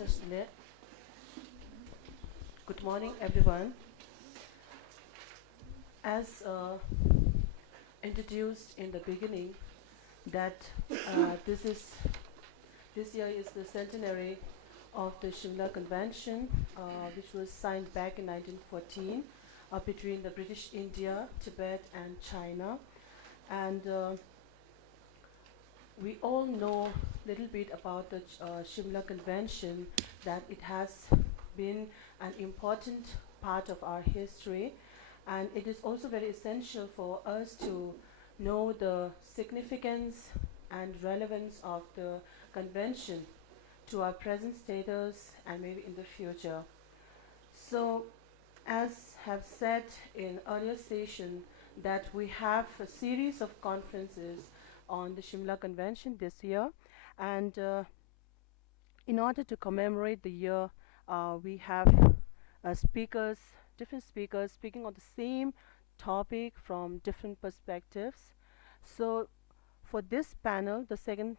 Tasne. Good morning, everyone. As introduced in the beginning, that this year is the centenary of the Shimla Convention, which was signed back in 1914 between the British India, Tibet, and China. And we all know a little bit about the Shimla Convention, that it has been an important part of our history, and it is also very essential for us to know the significance and relevance of the convention to our present status and maybe in the future. So, as have said in earlier session, that we have a series of conferences on the Shimla Convention this year, and in order to commemorate the year, we have speakers, different speakers speaking on the same topic from different perspectives. So, for this panel, the second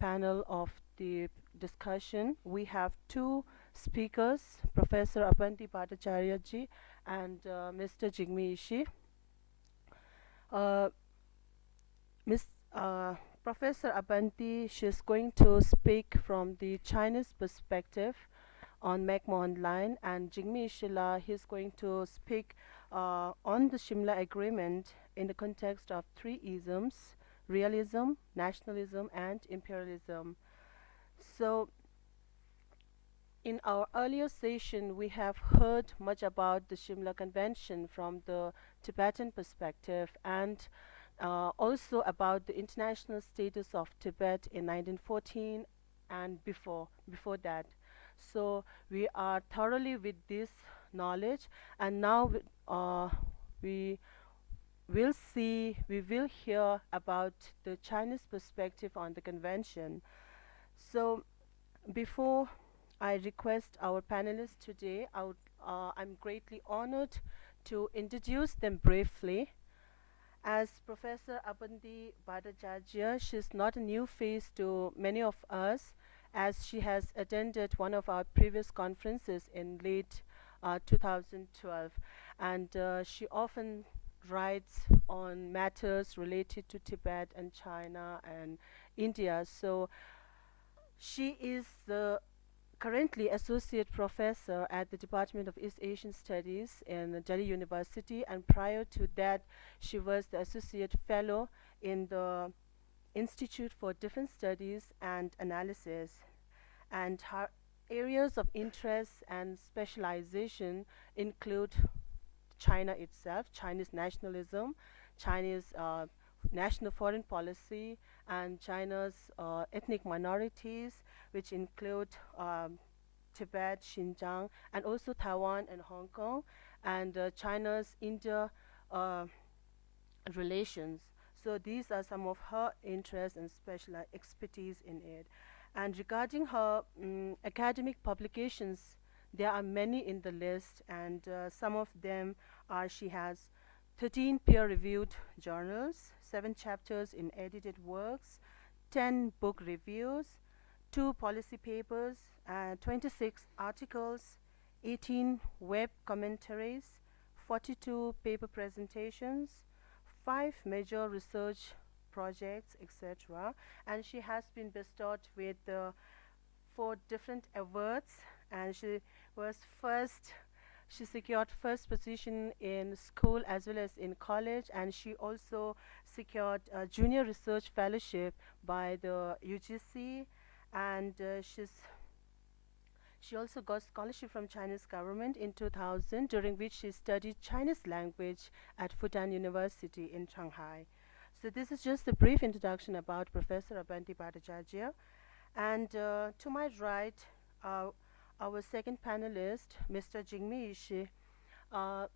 panel of the discussion, we have two speakers, Professor Abanti Bhattacharya ji and Mr. Jigme Ishii. Uh, Ms. Professor Abanti, she's going to speak from the Chinese perspective on McMahon Line, and Jigme Ishila, he's going to speak on the Shimla Agreement in the context of three isms: realism, nationalism, and imperialism. So, in our earlier session, we have heard much about the Shimla Convention from the Tibetan perspective, and also about the international status of Tibet in 1914 and before that. So we are thoroughly with this knowledge, and now we we will hear about the Chinese perspective on the convention. So before I request our panelists today, I'm greatly honored to introduce them briefly. As Professor Abandi Bhattacharya, she's not a new face to many of us, as she has attended one of our previous conferences in late 2012. And she often writes on matters related to Tibet and China and India. So she is the currently associate professor at the Department of East Asian Studies in Delhi University, and prior to that, she was the associate fellow in the Institute for Different Studies and Analysis. And her areas of interest and specialization include China itself, Chinese nationalism, Chinese national foreign policy, and China's ethnic minorities, which include Tibet, Xinjiang, and also Taiwan and Hong Kong, and China's India relations. So these are some of her interests and special expertise in it. And regarding her academic publications, there are many in the list, and some of them are: she has 13 peer-reviewed journals, 7 chapters in edited works, 10 book reviews, 2 policy papers, 26 articles, 18 web commentaries, 42 paper presentations, 5 major research projects, etc. And she has been bestowed with 4 different awards, and was first she secured first position in school as well as in college, and she also secured a junior research fellowship by the UGC, and she also got scholarship from Chinese government in 2000, during which she studied Chinese language at Fudan University in Shanghai. So this is just a brief introduction about Professor Abanti Bhattacharya. And to my right, our second panelist, Mr. Jigme Ishii. Uh,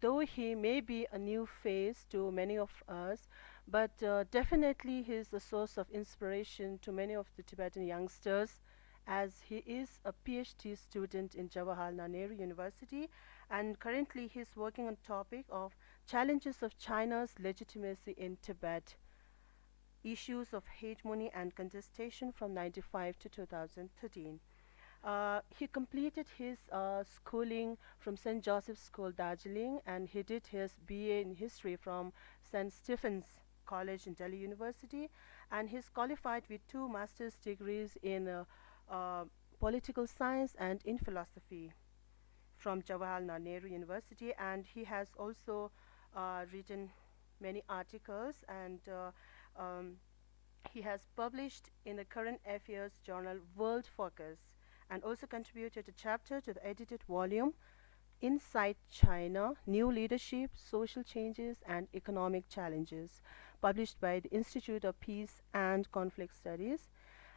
though he may be a new face to many of us, but definitely he is a source of inspiration to many of the Tibetan youngsters, as he is a PhD student in Jawaharlal Nehru University, and currently he's working on topic of challenges of China's legitimacy in Tibet, issues of hegemony and contestation from 95 to 2013. He completed his schooling from St. Joseph's School, Darjeeling, and he did his BA in history from St. Stephen's College in Delhi University, and he's qualified with two master's degrees in uh, political science and in philosophy from Jawaharlal Nehru University, and he has also written many articles, and he has published in the current affairs journal World Focus, and also contributed a chapter to the edited volume Inside China: New Leadership, Social Changes, and Economic Challenges, published by the Institute of Peace and Conflict Studies.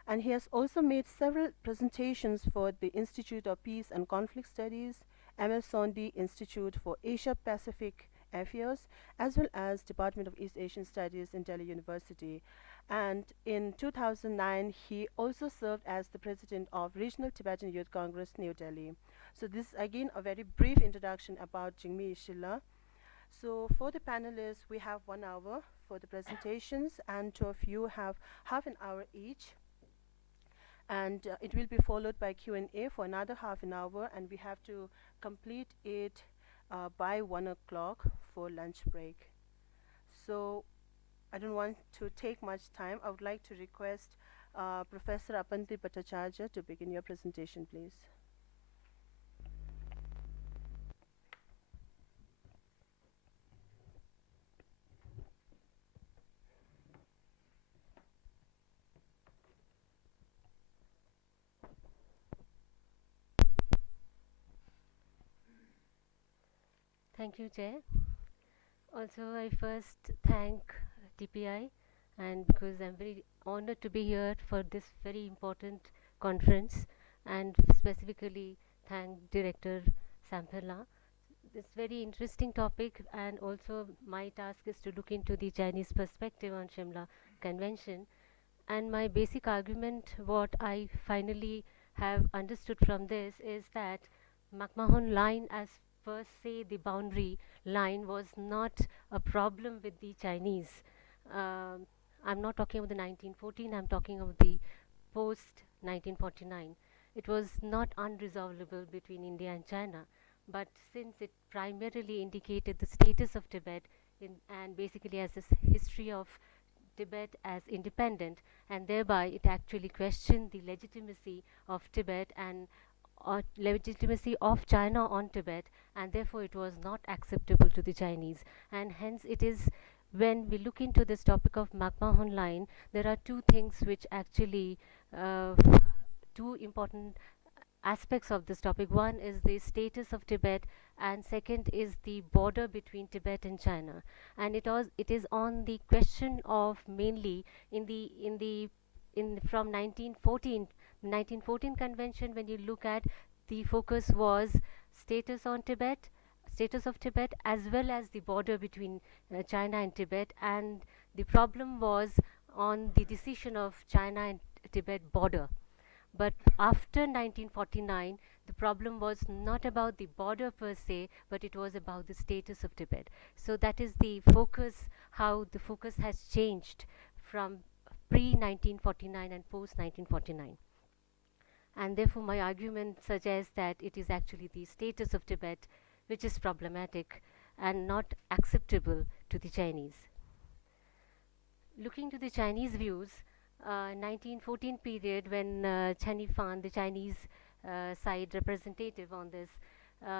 And he has also made several presentations for the Institute of Peace and Conflict Studies, MSOND Institute for Asia Pacific Affairs, as well as Department of East Asian Studies in Delhi University. And in 2009, he also served as the president of Regional Tibetan Youth Congress, New Delhi. So this is again a very brief introduction about Jigme Shilla. So for the panelists, we have 1 hour for the presentations, and two of you have half an hour each. And it will be followed by Q&A for another half an hour, and we have to complete it by 1 o'clock for lunch break. So I don't want to take much time. I would like to request Professor Apanti Bhattacharya to begin your presentation, please. Thank you, Jay. Also, I first thank TPI, and because I'm very honored to be here for this very important conference, and specifically thank Director Sampella. This very interesting topic, and also my task is to look into the Chinese perspective on Shimla Convention. And my basic argument, what I finally have understood from this, is that McMahon line, as per se the boundary line, was not a problem with the Chinese. Um, I'm not talking about the 1914, I'm talking about the post 1949. It was not unresolvable between India and China, but since it primarily indicated the status of Tibet and basically as a history of Tibet as independent, and thereby it actually questioned the legitimacy of Tibet and legitimacy of China on Tibet, and therefore it was not acceptable to the Chinese. And hence it is, when we look into this topic of McMahon line, there are two things which actually two important aspects of this topic. One is the status of Tibet, and second is the border between Tibet and China. And it is on the question of, mainly in from 1914 convention, when you look at, the focus was status of Tibet, as well as the border between China and Tibet, and the problem was on the decision of China and Tibet border. But after 1949, the problem was not about the border per se, but it was about the status of Tibet. So that is the focus, how the focus has changed from pre-1949 and post-1949. And therefore my argument suggests that it is actually the status of Tibet which is problematic and not acceptable to the Chinese. Looking to the Chinese views, 1914 period, when Chen Yifan, the Chinese side representative on this,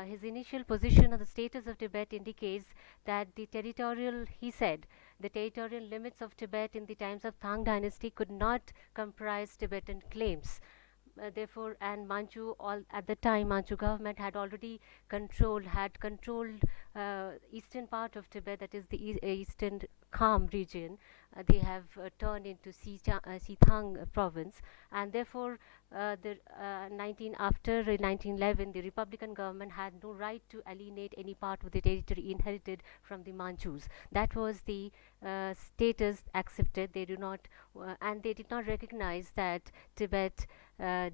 his initial position on the status of Tibet indicates that the territorial, he said, the territorial limits of Tibet in the times of Tang dynasty could not comprise Tibetan claims. Therefore, and Manchu, all at the time, Manchu government had already controlled eastern part of Tibet, that is the eastern Kham region. They have turned into Xitang province, and therefore after 1911, the Republican government had no right to alienate any part of the territory inherited from the Manchus. That was the status accepted. They do not, and they did not recognize that Tibet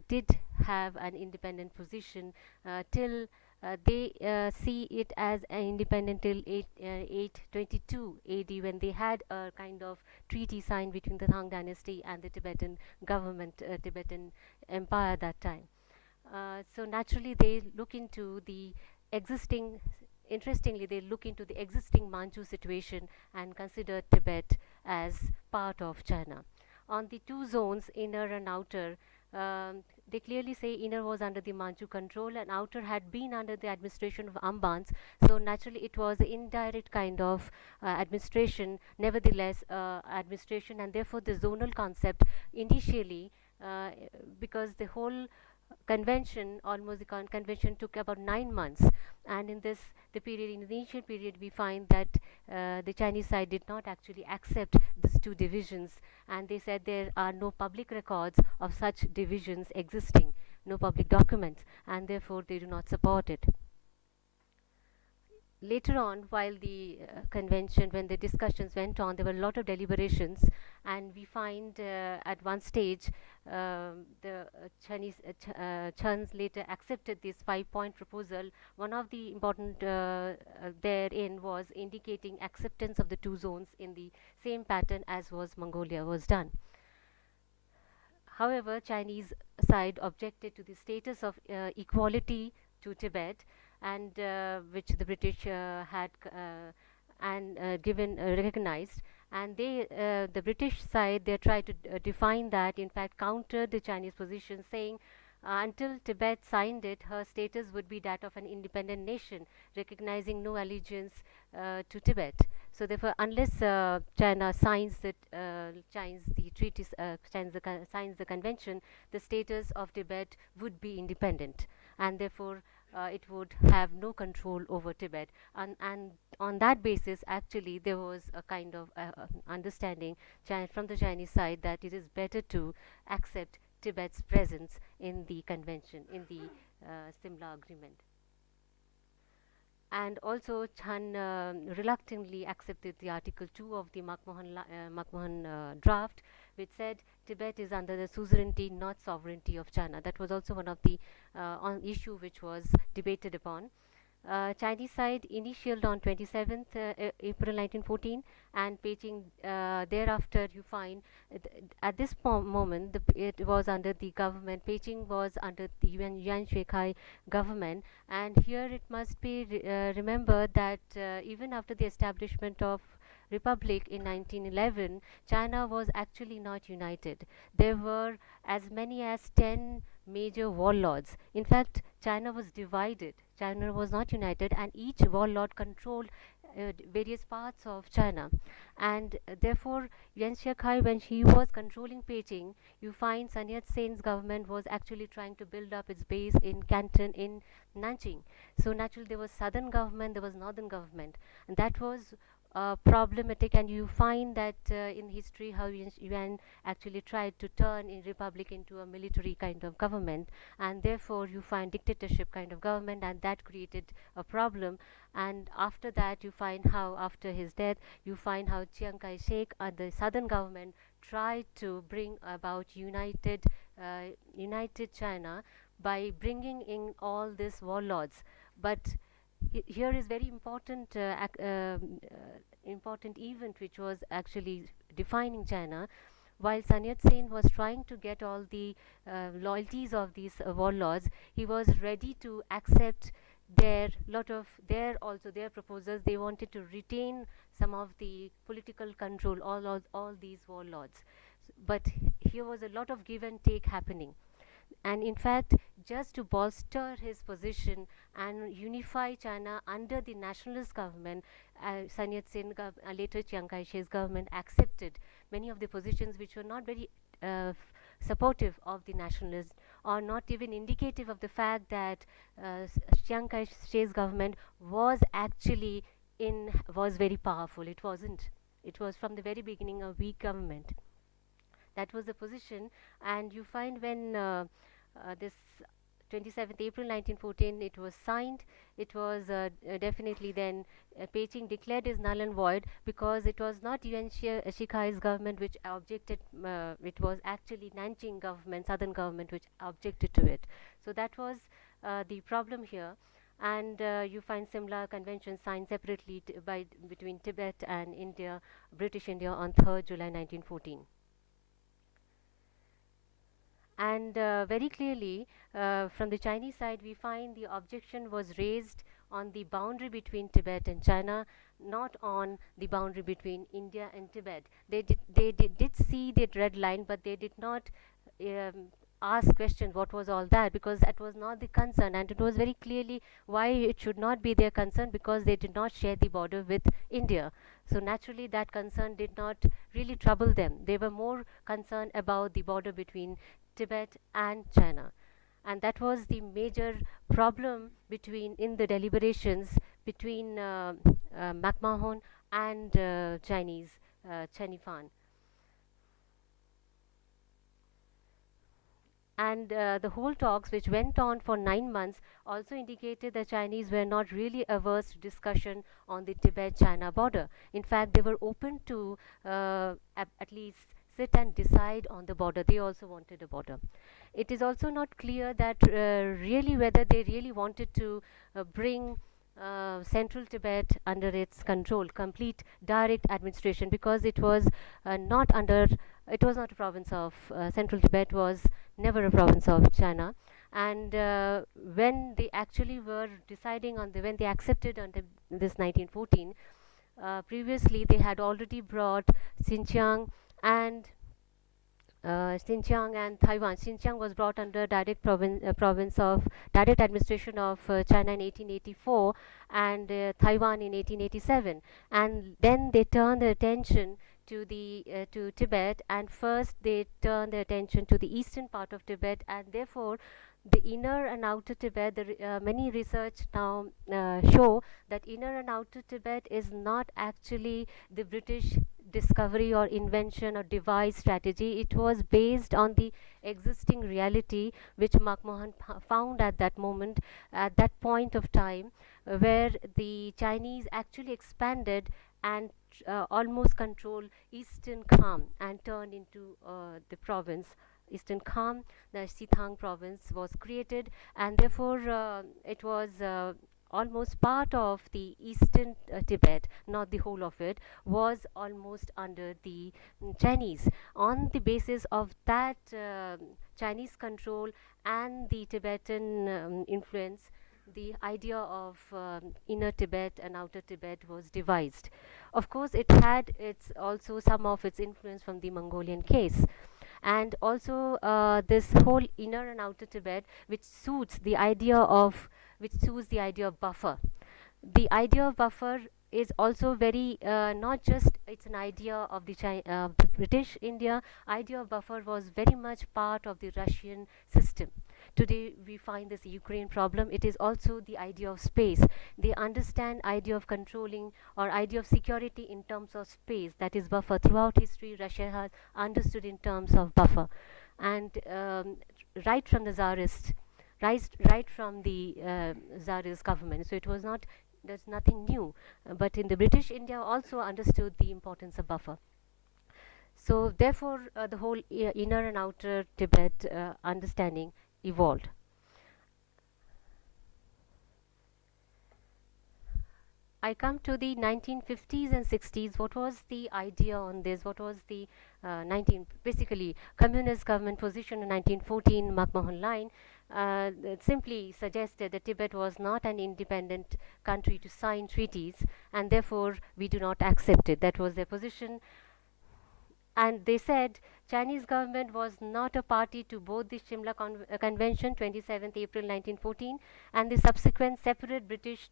did have an independent position till they see it as independent till 822 AD, when they had a kind of treaty signed between the Tang dynasty and the Tibetan government, Tibetan empire that time. So naturally, they look into the existing. Interestingly, they look into the existing Manchu situation and consider Tibet as part of China. On the two zones, inner and outer, they clearly say inner was under the Manchu control and outer had been under the administration of Ambans. So naturally, it was an indirect kind of administration, nevertheless, administration, and therefore the zonal concept initially, uh, because the whole convention, almost the convention took about 9 months, and in this the period, in the initial period, we find that the Chinese side did not actually accept these two divisions, and they said there are no public records of such divisions existing, no public documents, and therefore they do not support it. Later on, while the convention, when the discussions went on, there were a lot of deliberations, and we find at one stage the Chinese Chuns later accepted this 5-point proposal. One of the important therein was indicating acceptance of the two zones in the same pattern as was Mongolia was done. However, Chinese side objected to the status of equality to Tibet, and which the British had and given recognized. And the British side, they tried to define that, in fact, countered the Chinese position, saying until Tibet signed it, her status would be that of an independent nation, recognizing no allegiance to Tibet. So therefore, unless China signs the treaties, signs the convention, the status of Tibet would be independent, and therefore it would have no control over Tibet. And on that basis, actually, there was a kind of understanding from the Chinese side that it is better to accept Tibet's presence in the convention, in the Simla Agreement. And also, Chan reluctantly accepted the Article 2 of the McMahon draft, which said Tibet is under the suzerainty, not sovereignty of China. That was also one of the on issue which was debated upon. Chinese side initialed on 27th April 1914, and Beijing thereafter, you find at this moment it was under the government. Beijing was under the Yuan Shikai government, and here it must be remembered that even after the establishment of republic in 1911, China was actually not united. There were as many as 10 major warlords. In fact, China was divided. China was not united, and each warlord controlled various parts of China. And therefore, Yuan Shikai, when he was controlling Beijing, you find Sun Yat sen's government was actually trying to build up its base in Canton, in Nanjing. So naturally, there was southern government, there was northern government, and that was problematic. And you find that in history how Yuan actually tried to turn in republic into a military kind of government, and therefore you find dictatorship kind of government, and that created a problem. And after that, you find how after his death, you find how Chiang Kai-shek and the southern government tried to bring about united China by bringing in all these warlords. But here is very important important event which was actually defining China. While Sun Yat-sen was trying to get all the loyalties of these warlords, he was ready to accept their proposals. They wanted to retain some of the political control, all these warlords. But here was a lot of give and take happening, and in fact, just to bolster his position and unify China under the nationalist government, Sun Yat-sen, later Chiang Kai-shek's government accepted many of the positions which were not very supportive of the nationalists, or not even indicative of the fact that Chiang Kai-shek's government was actually was very powerful. It wasn't. It was from the very beginning a weak government. That was the position. And you find when this 27th April 1914 it was signed, it was definitely then Beijing declared is null and void, because it was not Yuan Shikai's government which objected, it was actually Nanjing government, southern government, which objected to it. So that was the problem here. And you find Simla Convention signed separately between Tibet and India, British India, on 3rd July 1914. And very clearly, from the Chinese side, we find the objection was raised on the boundary between Tibet and China, not on the boundary between India and Tibet. They did see the red line, but they did not ask questions what was all that, because that was not the concern, and it was very clearly why it should not be their concern, because they did not share the border with India. So naturally, that concern did not really trouble them. They were more concerned about the border between Tibet and China. And that was the major problem between in the deliberations between McMahon and Chinese Chen Yifan. And the whole talks, which went on for 9 months, also indicated the Chinese were not really averse to discussion on the Tibet-China border. In fact, they were open to at least sit and decide on the border. They also wanted a border. It is also not clear that really whether they really wanted to bring central Tibet under its control, complete direct administration, because it was not under, it was not a province of central Tibet, was never a province of China. And when they actually were deciding on the, when they accepted under this 1914, previously they had already brought Xinjiang and Xinjiang and Taiwan. Xinjiang was brought under direct province of direct administration of China in 1884, and Taiwan in 1887. And then they turned their attention to the to Tibet, and first they turned their attention to the eastern part of Tibet, and therefore the inner and outer Tibet. Many research now show that inner and outer Tibet is not actually the British discovery or invention or device strategy. It was based on the existing reality which McMahon found at that moment, at that point of time, where the Chinese actually expanded and almost control Eastern Kham and turned into the province. Eastern Kham, the Sithang province was created, and therefore it was almost part of the eastern Tibet, not the whole of it, was almost under the Chinese. On the basis of that Chinese control and the Tibetan influence, the idea of inner Tibet and outer Tibet was devised. Of course, it had its also some of its influence from the Mongolian case, and also this whole inner and outer Tibet, which suits the idea of buffer. The idea of buffer is also very not just it's an idea of the British India. Idea of buffer was very much part of the Russian system. Today we find this Ukraine problem. It is also the idea of space. They understand idea of controlling or idea of security in terms of space, that is buffer. Throughout history, Russia has understood in terms of buffer, and right from the Tsarist, right from the Tsarist government. So it was not, there's nothing new, but in the British India also understood the importance of buffer. So therefore, the whole inner and outer Tibet understanding evolved. I come to the 1950s and 60s. What was the idea on this? What was the basically communist government position in 1914 McMahon line? It simply suggested that Tibet was not an independent country to sign treaties, and therefore we do not accept it. That was their position. And they said Chinese government was not a party to both the Shimla Convention 27th April 1914 and the subsequent separate British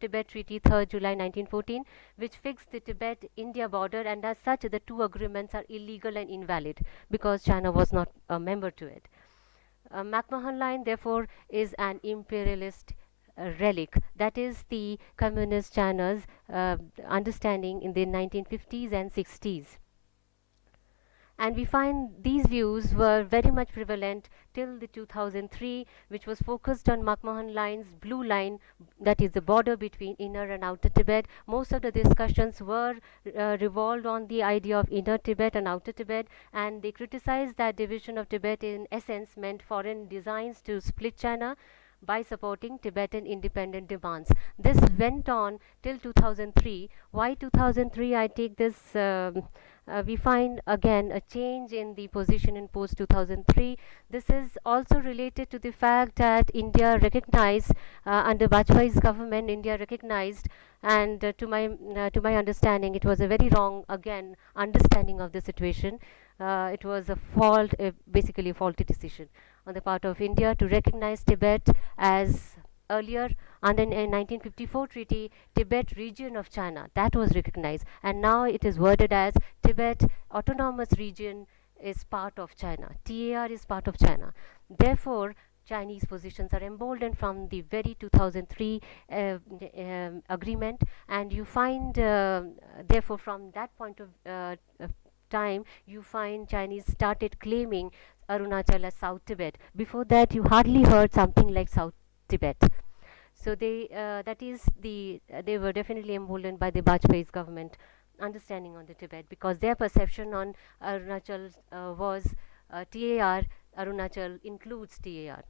Tibet Treaty 3rd July 1914, which fixed the Tibet-India border, and as such the two agreements are illegal and invalid because China was not a member to it. McMahon line therefore is an imperialist relic. That is the communist China's understanding in the 1950s and 60s. And we find these views were very much prevalent till the 2003, which was focused on McMahon line's blue line, that is the border between inner and outer Tibet. Most of the discussions were revolved on the idea of inner Tibet and outer Tibet, and they criticized that division of Tibet in essence meant foreign designs to split China by supporting Tibetan independent demands. This went on till 2003. Why 2003? I take this we find again a change in the position in post 2003. This is also related to the fact that India recognized, under Vajpayee's government, India recognized, and to my understanding, it was a very wrong again understanding of the situation. It was a fault, basically a faulty decision on the part of India to recognize Tibet as earlier under in 1954 treaty Tibet region of China, that was recognized, and now it is worded as Tibet autonomous region is part of China. TAR is part of China. Therefore, Chinese positions are emboldened from the very 2003 agreement, and you find, therefore, from that point of time, you find Chinese started claiming Arunachal as South Tibet. Before that, you hardly heard something like South Tibet. So that is they were definitely emboldened by the Vajpayee's government understanding on the Tibet, because their perception on Arunachal was TAR. Arunachal includes TAR.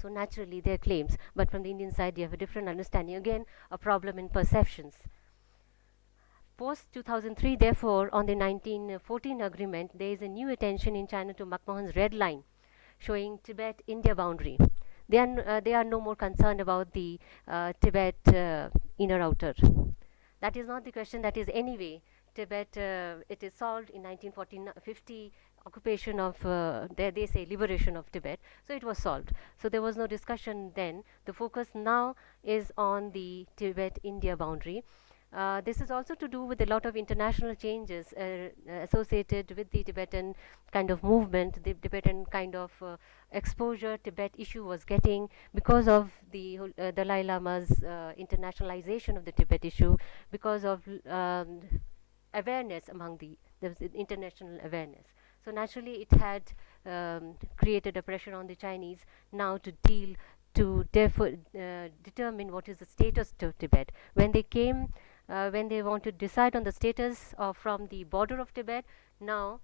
So naturally their claims, but from the Indian side you have a different understanding. Again, a problem in perceptions. Post 2003, therefore, on the 1914 agreement, there is a new attention in China to McMahon's red line, showing Tibet-India boundary. They are no more concerned about the Tibet inner outer. That is not the question. That is anyway Tibet. It is solved in 1950 occupation of they say liberation of Tibet. So it was solved. So there was no discussion then. The focus now is on the Tibet-India boundary. This is also to do with a lot of international changes associated with the Tibetan kind of movement, the Tibetan kind of exposure Tibet issue was getting because of the Dalai Lama's internationalization of the Tibet issue, because of awareness among there was international awareness. So naturally it had created a pressure on the Chinese now to determine what is the status of Tibet. When they want to decide on the status from the border of Tibet, now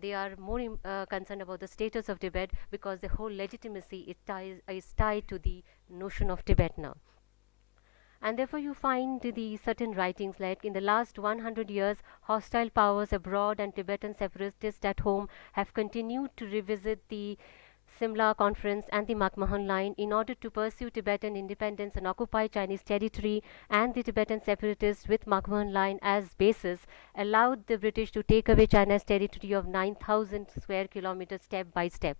they are more concerned about the status of Tibet, because the whole legitimacy is tied to the notion of Tibet now. And therefore you find the certain writings like, in the last 100 years, hostile powers abroad and Tibetan separatists at home have continued to revisit the Shimla Conference and the McMahon Line in order to pursue Tibetan independence and occupy Chinese territory, and the Tibetan separatists, with McMahon Line as basis, allowed the British to take away China's territory of 9,000 square kilometers step by step.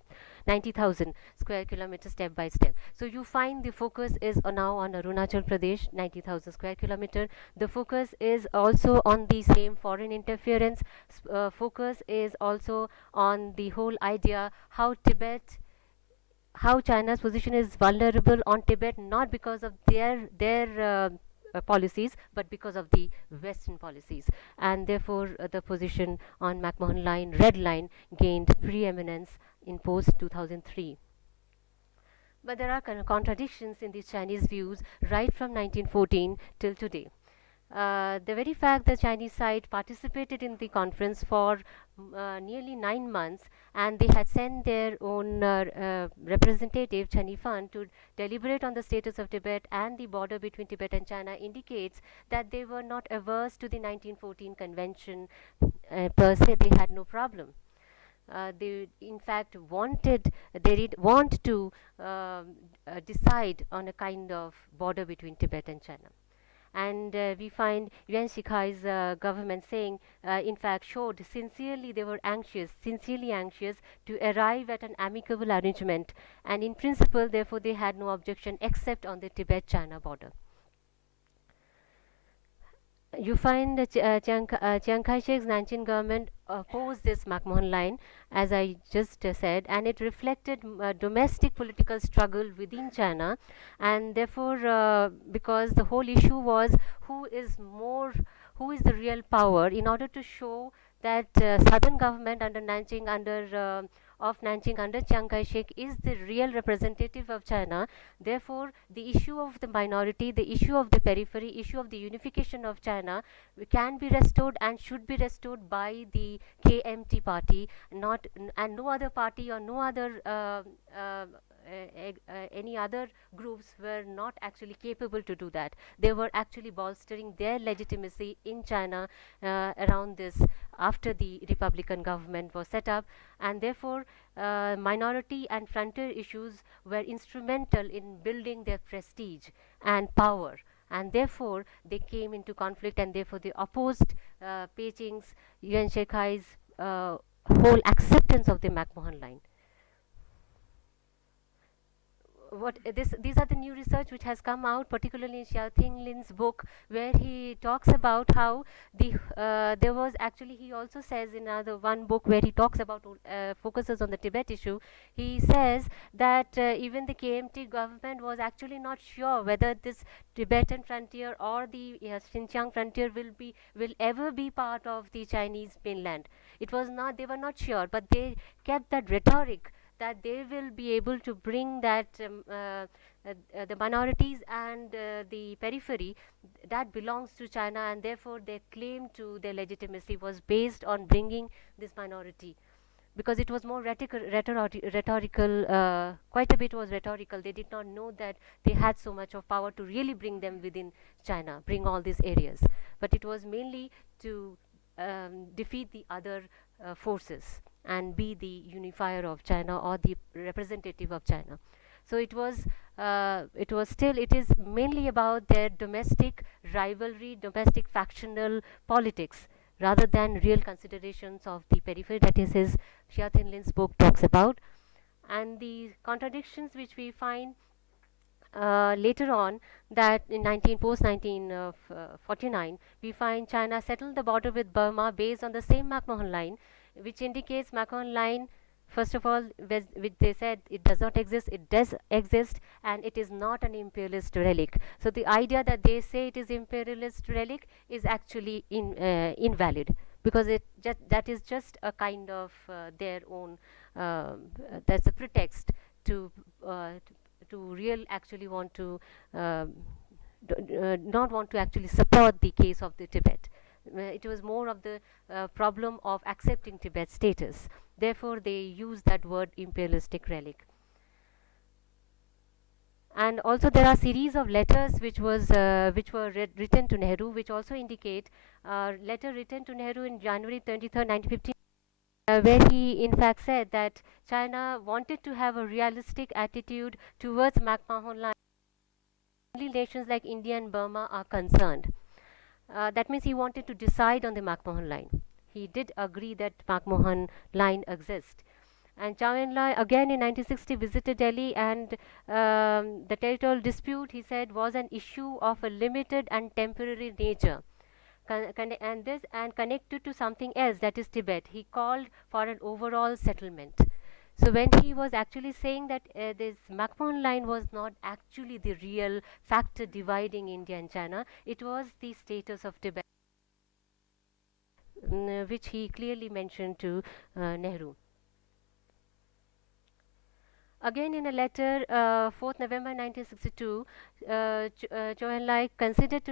90,000 square kilometers step by step. So you find the focus is now on Arunachal Pradesh, 90,000 square kilometer. The focus is also on the same foreign interference. Focus is also on the whole idea how China's position is vulnerable on Tibet, not because of their policies, but because of the Western policies, and therefore the position on McMahon Line, Red Line, gained preeminence in post 2003. But there are contradictions in these Chinese views right from 1914 till today. The very fact that Chinese side participated in the conference for nearly 9 months, and they had sent their own representative, Chen Yifan, to deliberate on the status of Tibet and the border between Tibet and China, indicates that they were not averse to the 1914 convention per se. They had no problem. They in fact they did want to decide on a kind of border between Tibet and China. And we find Yuan Shikai's government saying, in fact, showed they were sincerely anxious to arrive at an amicable arrangement, and in principle, therefore, they had no objection except on the Tibet-China border. You find Chiang Kai-shek's Nanjing government opposed this McMahon Line, as I just said, and it reflected domestic political struggle within China, and therefore, because the whole issue was who is the real power, in order to show that southern government under Nanjing under Chiang Kai-shek is the real representative of China. Therefore, the issue of the minority, the issue of the periphery, issue of the unification of China can be restored and should be restored by the KMT party, and no other party or no other any other groups were not actually capable to do that. They were actually bolstering their legitimacy in China around this after the Republican government was set up, and therefore minority and frontier issues were instrumental in building their prestige and power, and therefore they came into conflict, and therefore they opposed Beijing's Yuan Shikhai's whole acceptance of the McMahon line. These are the new research which has come out, particularly in Xiaoting Lin's book, where he talks about how there was actually, he also says in another one book where he talks about focuses on the Tibet issue. He says that even the KMT government was actually not sure whether this Tibetan frontier or the Xinjiang frontier will ever be part of the Chinese mainland. It was not, they were not sure, but they kept that rhetoric that they will be able to bring that the minorities and the periphery that belongs to China, and therefore their claim to their legitimacy was based on bringing this minority, because it was more rhetorical, quite a bit was rhetorical. They did not know that they had so much of power to really bring them within China, bring all these areas, but it was mainly to defeat the other forces and be the unifier of China or the representative of China. So it was it is mainly about their domestic rivalry, domestic factional politics, rather than real considerations of the periphery. That is his Xia Lin's book talks about. And the contradictions which we find later on, that in post 1949 we find China settled the border with Burma based on the same McMahon line, which indicates McMahon line, first of all, which they said it does not exist, it does exist, and it is not an imperialist relic. So the idea that they say it is imperialist relic is actually invalid, because that is just a kind of their own that's a pretext to real actually want to not want to actually support the case of the Tibet. It was more of the problem of accepting Tibet status. Therefore, they use that word imperialistic relic. And also there are series of letters which were written to Nehru, which also indicate letter written to Nehru in January 23rd, 1915. Where he in fact said that China wanted to have a realistic attitude towards McMahon line. Only nations like India and Burma are concerned. That means he wanted to decide on the McMahon line. He did agree that McMahon line exists. And Chow En-lai again in 1960 visited Delhi, and the territorial dispute, he said, was an issue of a limited and temporary nature. And connected to something else, that is Tibet. He called for an overall settlement. So when he was actually saying that this McMahon line was not actually the real factor dividing India and China, it was the status of Tibet, which he clearly mentioned to Nehru. Again, in a letter, 4th November 1962, Zhou Enlai considered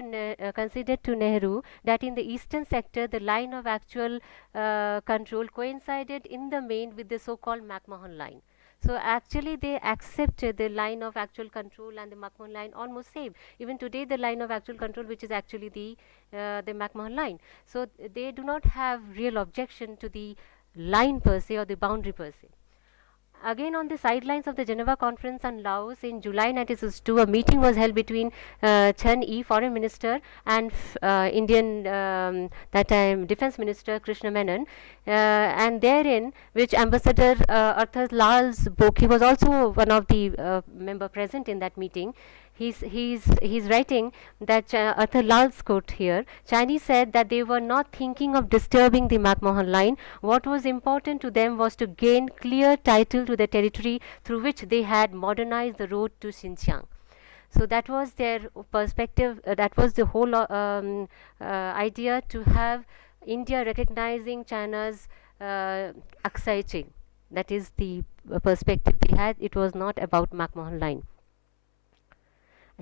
to Nehru that in the eastern sector, the line of actual control coincided in the main with the so-called McMahon line. So actually, they accepted the line of actual control and the McMahon line almost same. Even today, the line of actual control, which is actually the McMahon line. So they do not have real objection to the line per se or the boundary per se. Again, on the sidelines of the Geneva Conference on Laos in July 1962, a meeting was held between Chen Yi, Foreign Minister, and Indian that time Defense Minister Krishna Menon, and therein, which Ambassador Arthur Lal's book, he was also one of the member present in that meeting. He's writing that Arthur Lal's quote here. Chinese said that they were not thinking of disturbing the McMahon line. What was important to them was to gain clear title to the territory through which they had modernized the road to Xinjiang. So that was their perspective. That was the whole idea, to have India recognizing China's Aksai Ching. That is the perspective they had. It was not about McMahon line.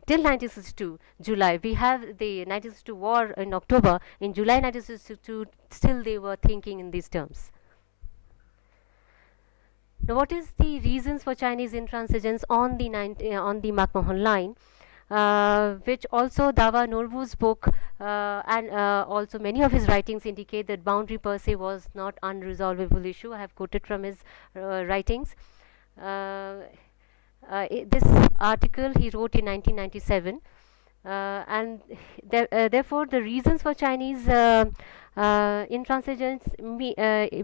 Till 1962 July, we have the 1962 war in October. In July 1962, still they were thinking in these terms. Now, what is the reasons for Chinese intransigence on the on the McMahon line, which also Dawa Norbu's book and also many of his writings indicate that boundary per se was not unresolvable issue. I have quoted from his writings. Uh, this article he wrote in 1997, and therefore the reasons for Chinese intransigence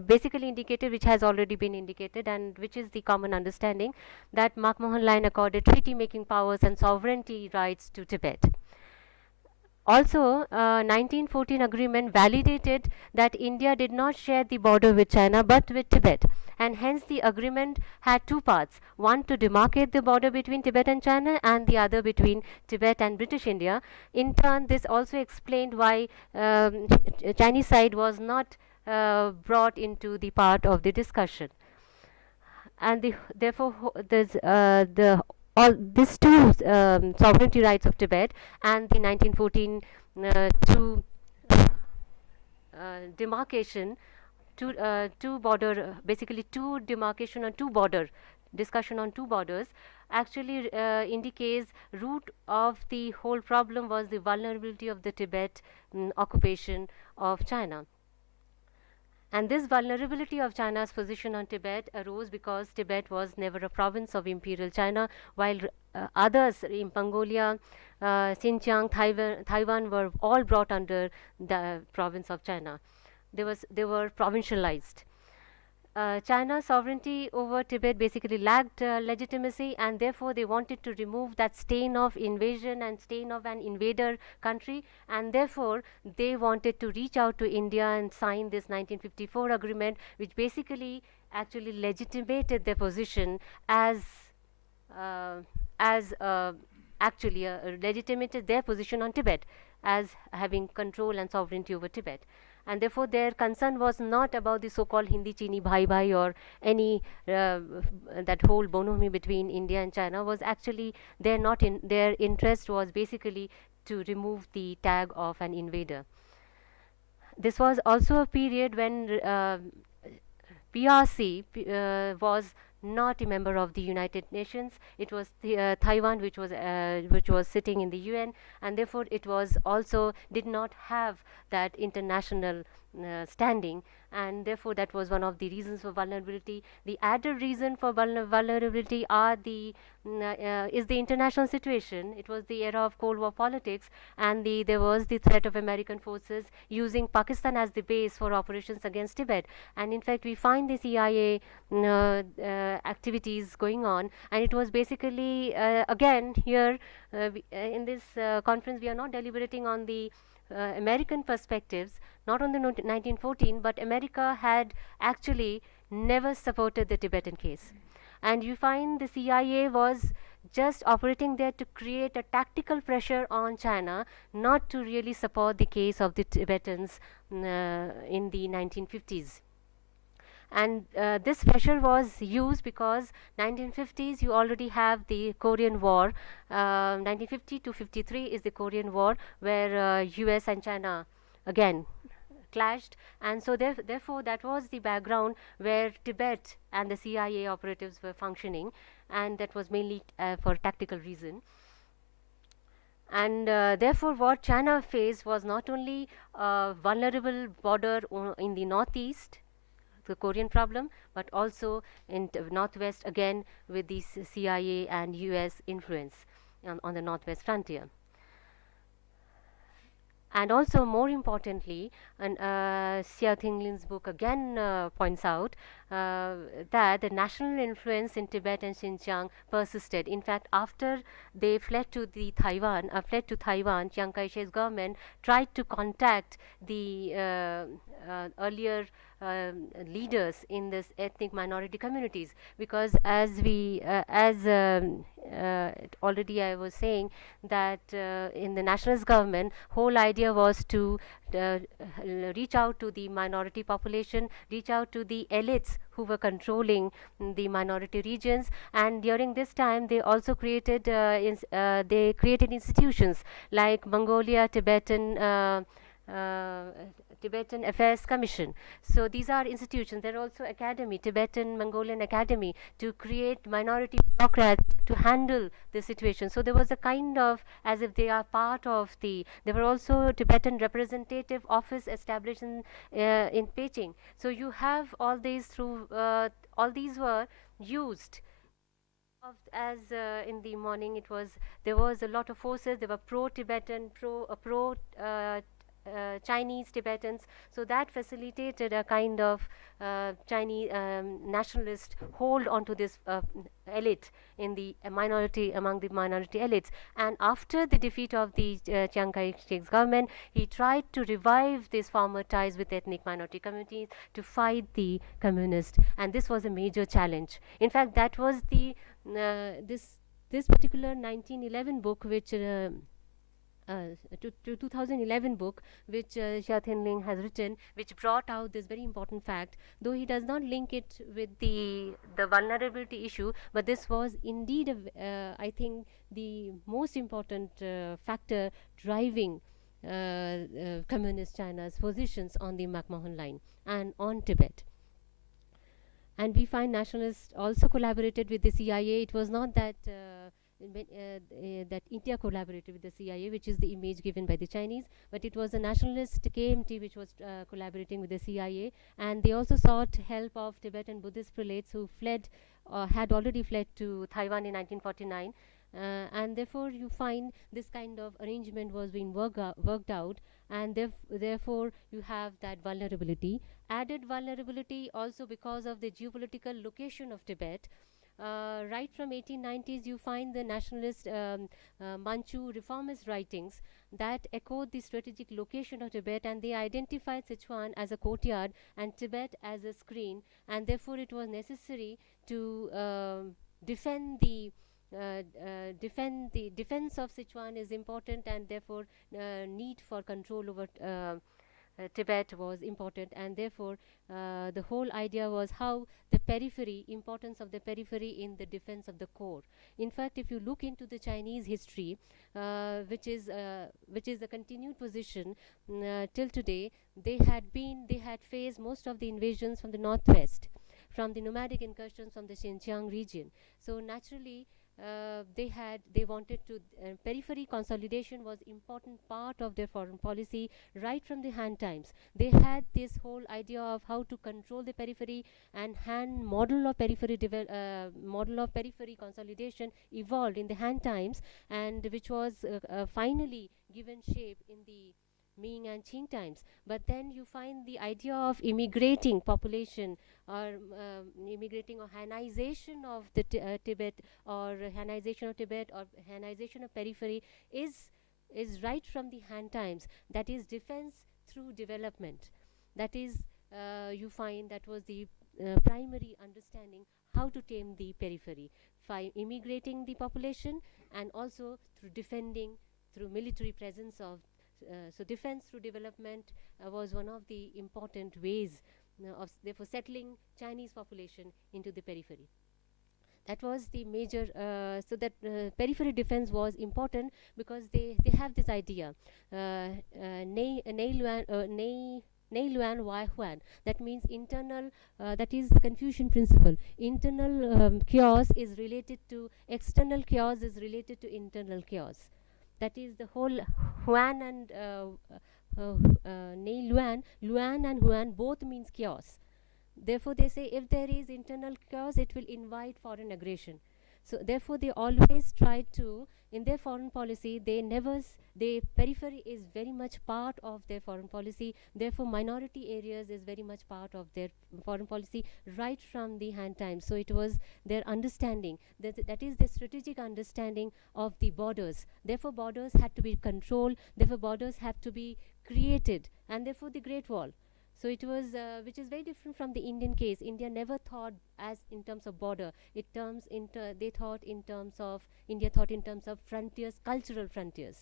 basically indicated, which has already been indicated, and which is the common understanding, that McMahon line accorded treaty making powers and sovereignty rights to Tibet. Also, 1914 agreement validated that India did not share the border with China but with Tibet, and hence the agreement had two parts: one to demarcate the border between Tibet and China, and the other between Tibet and British India. In turn, this also explained why Chinese side was not brought into the part of the discussion, and therefore there's the all these two sovereignty rights of Tibet and the 1914 two demarcation, two border, basically two demarcation on two border, discussion on two borders, actually indicates root of the whole problem was the vulnerability of the Tibet occupation of China. And this vulnerability of China's position on Tibet arose because Tibet was never a province of Imperial China, while others in Mongolia, Xinjiang, Taiwan were all brought under the province of China. They were provincialized. China's sovereignty over Tibet basically lacked legitimacy, and therefore they wanted to remove that stain of invasion and stain of an invader country, and therefore they wanted to reach out to India and sign this 1954 agreement, which basically actually legitimated their position as uh, as actually legitimated their position on Tibet as having control and sovereignty over Tibet. And therefore their concern was not about the so-called Hindi Chini Bhai Bhai or any that whole bonhomie between India and China. Was actually their interest was basically to remove the tag of an invader. This was also a period when PRC was not a member of the United Nations. It was Taiwan which was sitting in the UN, and therefore it was also did not have that international standing, and therefore that was one of the reasons for vulnerability. The added reason for vulnerability is the international situation. It was the era of Cold War politics, and there was the threat of American forces using Pakistan as the base for operations against Tibet. And in fact, we find the CIA activities going on, and it was basically again here in this conference we are not deliberating on the American perspectives, not on the 1914, but America had actually never supported the Tibetan case. And you find the CIA was just operating there to create a tactical pressure on China, not to really support the case of the Tibetans in the 1950s. And this pressure was used because 1950s you already have the Korean War. 1950 to 53 is the Korean War, where US and China again clashed, and so therefore that was the background where Tibet and the CIA operatives were functioning, and that was mainly for tactical reason. And therefore what China faced was not only a vulnerable border in the northeast, the Korean problem, but also in northwest again with the CIA and US influence on the northwest frontier. And also, more importantly, and Xia Tinglin's book again points out that the national influence in Tibet and Xinjiang persisted. In fact, after they fled to Taiwan, Chiang Kai-shek's government tried to contact the earlier leaders in this ethnic minority communities, because as already I was saying that in the nationalist government whole idea was to reach out to the minority population, reach out to the elites who were controlling the minority regions. And during this time they also created institutions like Mongolia Tibetan Tibetan Affairs Commission. So these are institutions. There are also academy, Tibetan Mongolian Academy, to create minority bureaucrats to handle the situation. So there was a kind of, as if they are part of the, there were also Tibetan representative office established in Beijing. So you have all these through, all these were used of as in the morning. It was, there was a lot of forces. There were pro-Tibetan, pro Chinese Tibetans. So that facilitated a kind of Chinese nationalist hold onto this elite in the minority, among the minority elites. And after the defeat of the Chiang Kai-shek's government, he tried to revive these former ties with ethnic minority communities to fight the communists. And this was a major challenge. In fact, that was the this particular 1911 book, which 2011 book, which Xia Tianling has written, which brought out this very important fact, though he does not link it with the vulnerability issue, but this was indeed I think the most important factor driving communist China's positions on the McMahon line and on Tibet. And we find nationalists also collaborated with the CIA. It was not that that India collaborated with the CIA, which is the image given by the Chinese, but it was a nationalist KMT which was collaborating with the CIA, and they also sought help of Tibetan Buddhist prelates who fled, had already fled to Taiwan in 1949. And therefore you find this kind of arrangement was being worked out, and therefore you have that vulnerability, added vulnerability also because of the geopolitical location of Tibet. Right from 1890s you find the nationalist Manchu reformist writings that echoed the strategic location of Tibet, and they identified Sichuan as a courtyard and Tibet as a screen, and therefore it was necessary to defend the defense of Sichuan is important, and therefore need for control over Tibet was important, and therefore the whole idea was how the periphery, importance of the periphery in the defense of the core. In fact, if you look into the Chinese history, which is a continued position till today, they had faced most of the invasions from the northwest, from the nomadic incursions from the Xinjiang region. So naturally they wanted to periphery consolidation was important part of their foreign policy right from the Han times. They had this whole idea of how to control the periphery, and Han model of periphery consolidation evolved in the Han times, and which was finally given shape in the Ming and Qing times. But then you find the idea of immigrating population, or immigrating or Hanization of the Tibet, or Hanization of Tibet, or Hanization of periphery is right from the Han times. That is defense through development. That is, you find that was the primary understanding how to tame the periphery, immigrating the population, and also through defending through military presence of so defense through development was one of the important ways of therefore settling Chinese population into the periphery. That was the major, so that periphery defense was important because they have this idea, Nei Luan Wai Huan. That means internal, that is the Confucian principle. Internal chaos is related to, external chaos is related to internal chaos. That is the whole Huan and Nei Luan. Luan and Huan both means chaos. Therefore, they say if there is internal chaos, it will invite foreign aggression. So, therefore, they always try to, in their foreign policy, the periphery is very much part of their foreign policy. Therefore, minority areas is very much part of their foreign policy right from the Han times. So, it was their understanding, that is the strategic understanding of the borders. Therefore, borders had to be controlled. Therefore, borders have to be created, and therefore the Great Wall. So it was, which is very different from the Indian case. India never thought as in terms of border. They thought in terms of, India thought in terms of frontiers, cultural frontiers,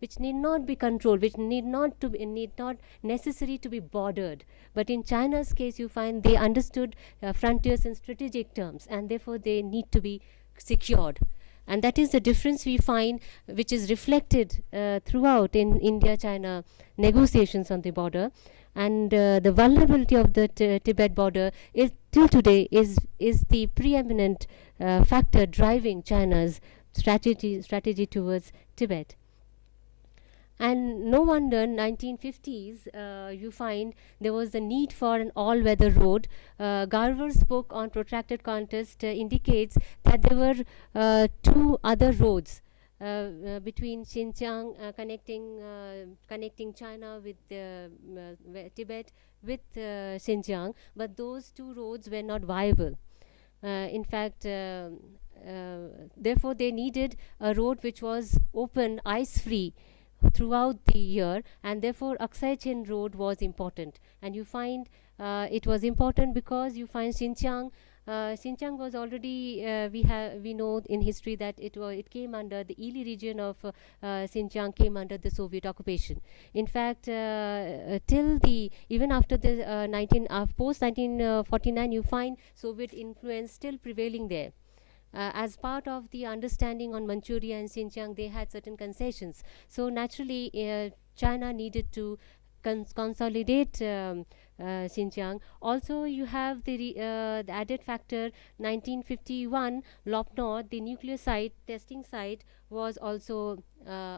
which need not be controlled, which need not necessary to be bordered. But in China's case, you find they understood frontiers in strategic terms, and therefore they need to be secured. And that is the difference we find, which is reflected throughout in India-China negotiations on the border. And the vulnerability of the Tibet border is till today is the preeminent factor driving China's strategy towards Tibet. And no wonder 1950s you find there was the need for an all-weather road. Garver's book on protracted contest indicates that there were two other roads between Xinjiang, connecting China with Tibet with Xinjiang, but those two roads were not viable. In fact, therefore, they needed a road which was open, ice-free throughout the year, and therefore Aksai Chin Road was important. And you find it was important because you find Xinjiang. Xinjiang was already we know in history that it came under the Ili region of Xinjiang came under the Soviet occupation. In fact, till the even after the post 1949, you find Soviet influence still prevailing there. As part of the understanding on Manchuria and Xinjiang, they had certain concessions. So naturally, China needed to consolidate Xinjiang. Also, you have the added factor 1951, Lopnor, the nuclear site, testing site, was also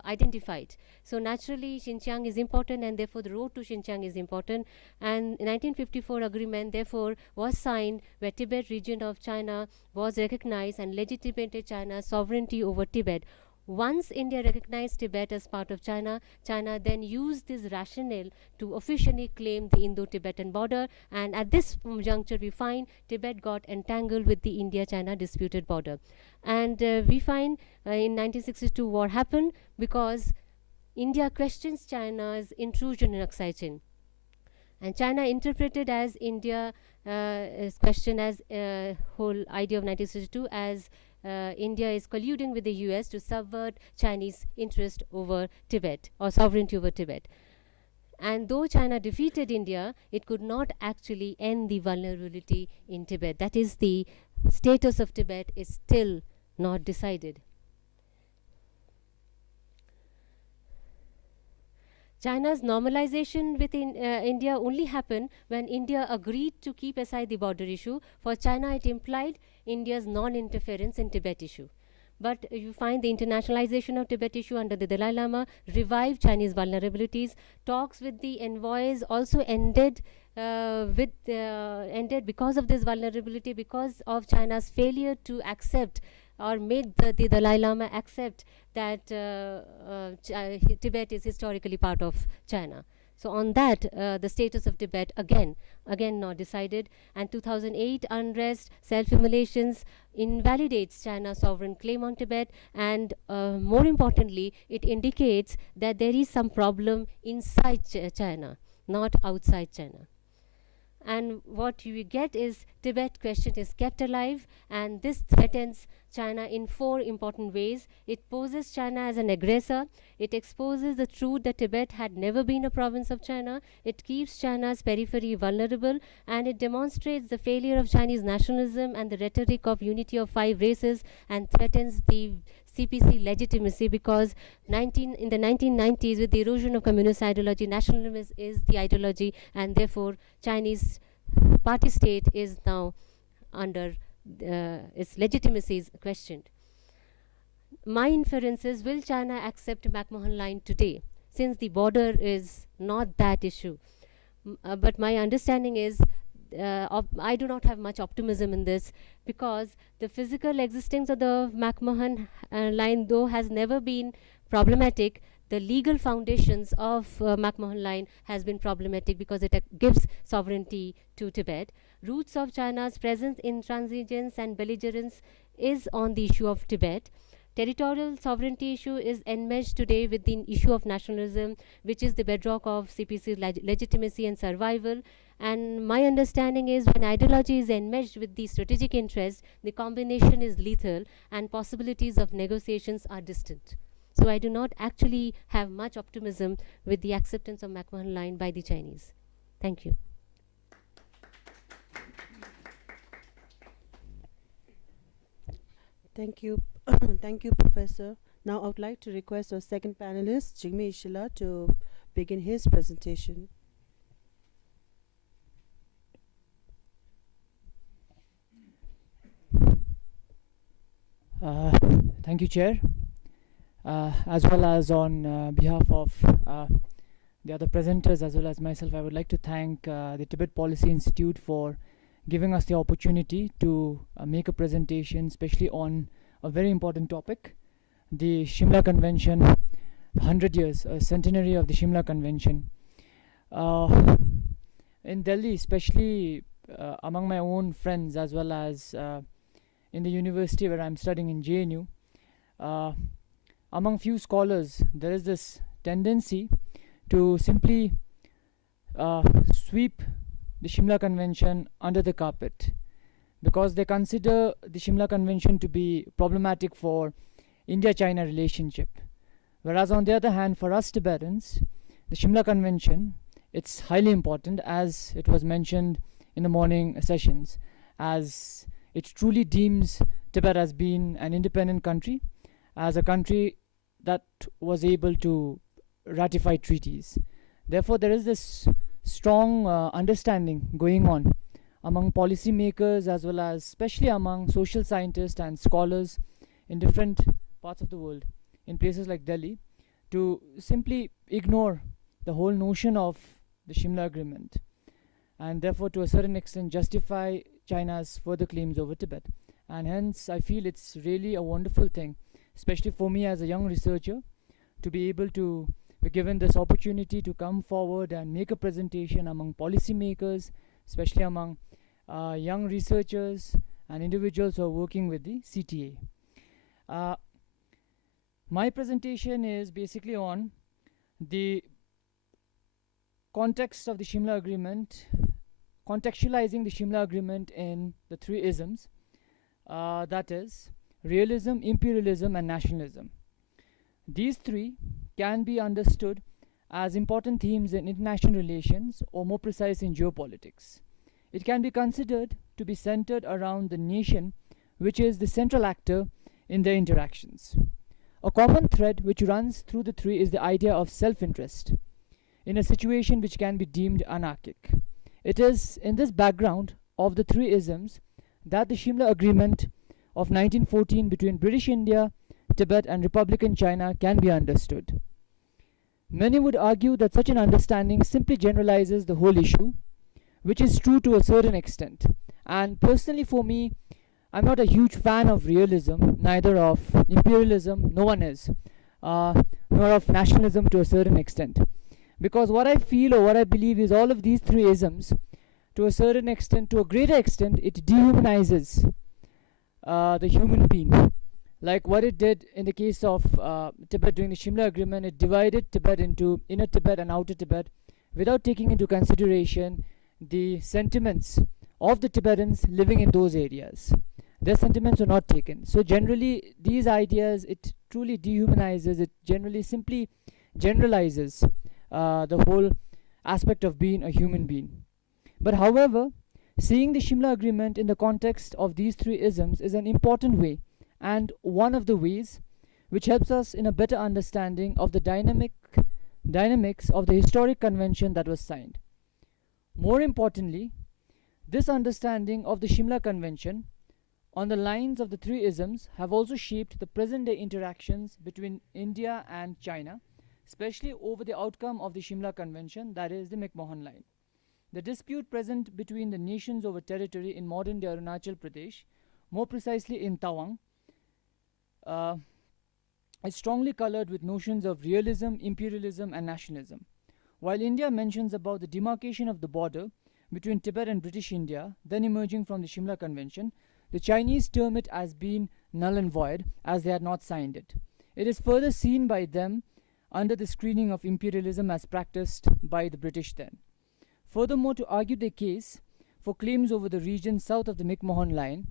identified. So naturally, Xinjiang is important, and therefore the road to Xinjiang is important. And 1954 agreement, therefore, was signed where Tibet region of China was recognized and legitimated China's sovereignty over Tibet. Once India recognized Tibet as part of China, China then used this rationale to officially claim the Indo-Tibetan border, and at this juncture we find Tibet got entangled with the India-China disputed border. And we find in 1962 war happened because India questions China's intrusion in Aksai Chin. And China interpreted as India is questioned as whole idea of 1962 as India is colluding with the US to subvert Chinese interest over Tibet or sovereignty over Tibet. And though China defeated India, it could not actually end the vulnerability in Tibet. That is, the status of Tibet is still not decided. China's normalization with India only happened when India agreed to keep aside the border issue. For China, it implied India's non-interference in Tibet issue. But you find the internationalization of Tibet issue under the Dalai Lama revived Chinese vulnerabilities. Talks with the envoys also ended ended because of this vulnerability, because of China's failure to accept or made the Dalai Lama accept that Tibet is historically part of China. So on that, the status of Tibet again not decided. And 2008 unrest, self-immolations invalidates China's sovereign claim on Tibet, and more importantly, it indicates that there is some problem inside China, not outside China. And what you get is Tibet question is kept alive, and this threatens China in four important ways. It poses China as an aggressor. It exposes the truth that Tibet had never been a province of China. It keeps China's periphery vulnerable, and it demonstrates the failure of Chinese nationalism and the rhetoric of unity of five races, and threatens the CPC legitimacy, because in the 1990s, with the erosion of communist ideology, nationalism is the ideology, and therefore Chinese party state is now under its legitimacy is questioned. My inference is, will China accept McMahon Line today, since the border is not that issue? But my understanding is I do not have much optimism in this, because the physical existence of the McMahon line, though, has never been problematic. The legal foundations of McMahon line has been problematic because it gives sovereignty to Tibet. Roots of China's presence in transigence and belligerence is on the issue of Tibet. Territorial sovereignty issue is enmeshed today with the issue of nationalism, which is the bedrock of CPC's legitimacy and survival. And my understanding is, when ideology is enmeshed with the strategic interest, the combination is lethal and possibilities of negotiations are distant. So I do not actually have much optimism with the acceptance of McMahon line by the Chinese. Thank you. Thank you. Thank you, Professor. Now I would like to request our second panelist, Jigme Ishila, to begin his presentation. Thank you, Chair. As well as on behalf of the other presenters as well as myself, I would like to thank the Tibet Policy Institute for giving us the opportunity to make a presentation, especially on a very important topic, the Shimla Convention, 100 years, a centenary of the Shimla Convention. In Delhi, especially among my own friends as well as in the university where I'm studying in JNU, among few scholars, there is this tendency to simply sweep the Shimla Convention under the carpet because they consider the Shimla Convention to be problematic for India-China relationship. Whereas on the other hand, for us Tibetans, the Shimla Convention, it's highly important, as it was mentioned in the morning sessions, as it truly deems Tibet as being an independent country, as a country that was able to ratify treaties. Therefore, there is this strong understanding going on among policymakers as well as especially among social scientists and scholars in different parts of the world, in places like Delhi, to simply ignore the whole notion of the Shimla Agreement and therefore to a certain extent justify China's further claims over Tibet. And hence I feel it's really a wonderful thing, especially for me as a young researcher, to be able to be given this opportunity to come forward and make a presentation among policymakers, especially among young researchers and individuals who are working with the CTA. My presentation is basically on the context of the Shimla Agreement, contextualizing the Shimla Agreement in the three isms, that is realism, imperialism and nationalism. These three can be understood as important themes in international relations, or more precise in geopolitics. It can be considered to be centered around the nation, which is the central actor in their interactions. A common thread which runs through the three is the idea of self-interest in a situation which can be deemed anarchic. It is in this background of the three isms that the Shimla Agreement of 1914 between British India, Tibet and Republican China can be understood. Many would argue that such an understanding simply generalizes the whole issue, which is true to a certain extent. And personally for me, I'm not a huge fan of realism, neither of imperialism, no one is, nor of nationalism to a certain extent. Because what I feel or what I believe is all of these three isms, to a certain extent, to a greater extent, it dehumanizes the human being. Like what it did in the case of Tibet during the Shimla Agreement, it divided Tibet into inner Tibet and outer Tibet without taking into consideration the sentiments of the Tibetans living in those areas. Their sentiments were not taken. So generally, these ideas, it truly dehumanizes, it generally simply generalizes the whole aspect of being a human being. But however, seeing the Shimla Agreement in the context of these three isms is an important way, and one of the ways which helps us in a better understanding of the dynamics of the historic convention that was signed. More importantly, this understanding of the Shimla Convention on the lines of the three isms have also shaped the present day interactions between India and China, especially over the outcome of the Shimla Convention, that is the McMahon Line. The dispute present between the nations over territory in modern day Arunachal Pradesh, more precisely in Tawang, is strongly colored with notions of realism, imperialism and nationalism. While India mentions about the demarcation of the border between Tibet and British India, then emerging from the Shimla Convention, the Chinese term it as being null and void, as they had not signed it. It is further seen by them under the screening of imperialism as practiced by the British then. Furthermore, to argue their case for claims over the region south of the McMahon Line,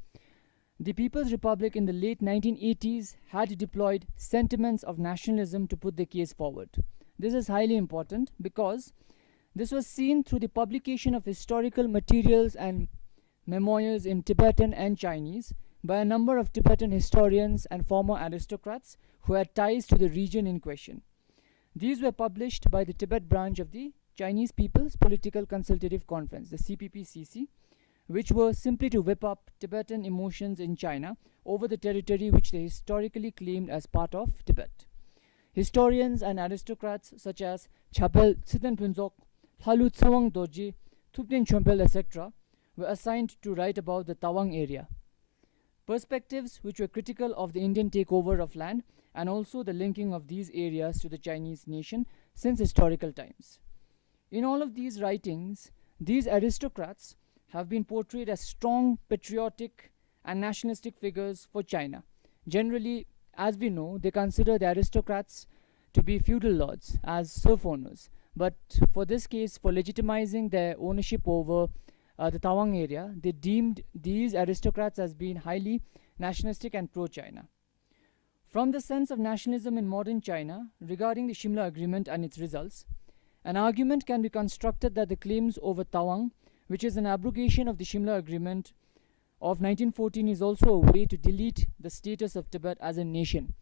the People's Republic in the late 1980s had deployed sentiments of nationalism to put their case forward. This is highly important because this was seen through the publication of historical materials and memoirs in Tibetan and Chinese by a number of Tibetan historians and former aristocrats who had ties to the region in question. These were published by the Tibet branch of the Chinese People's Political Consultative Conference, the CPPCC, which were simply to whip up Tibetan emotions in China over the territory which they historically claimed as part of Tibet. Historians and aristocrats such as Chapel Tsiten Halu Tsawang Doji, Thupten Chompel, etc., were assigned to write about the Tawang area. Perspectives which were critical of the Indian takeover of land and also the linking of these areas to the Chinese nation since historical times. In all of these writings, these aristocrats have been portrayed as strong, patriotic, and nationalistic figures for China. Generally, as we know, they consider the aristocrats to be feudal lords as serf owners. But for this case, for legitimizing their ownership over the Tawang area, they deemed these aristocrats as being highly nationalistic and pro-China. From the sense of nationalism in modern China regarding the Shimla Agreement and its results, an argument can be constructed that the claims over Tawang, which is an abrogation of the Shimla Agreement of 1914, is also a way to delete the status of Tibet as a nation,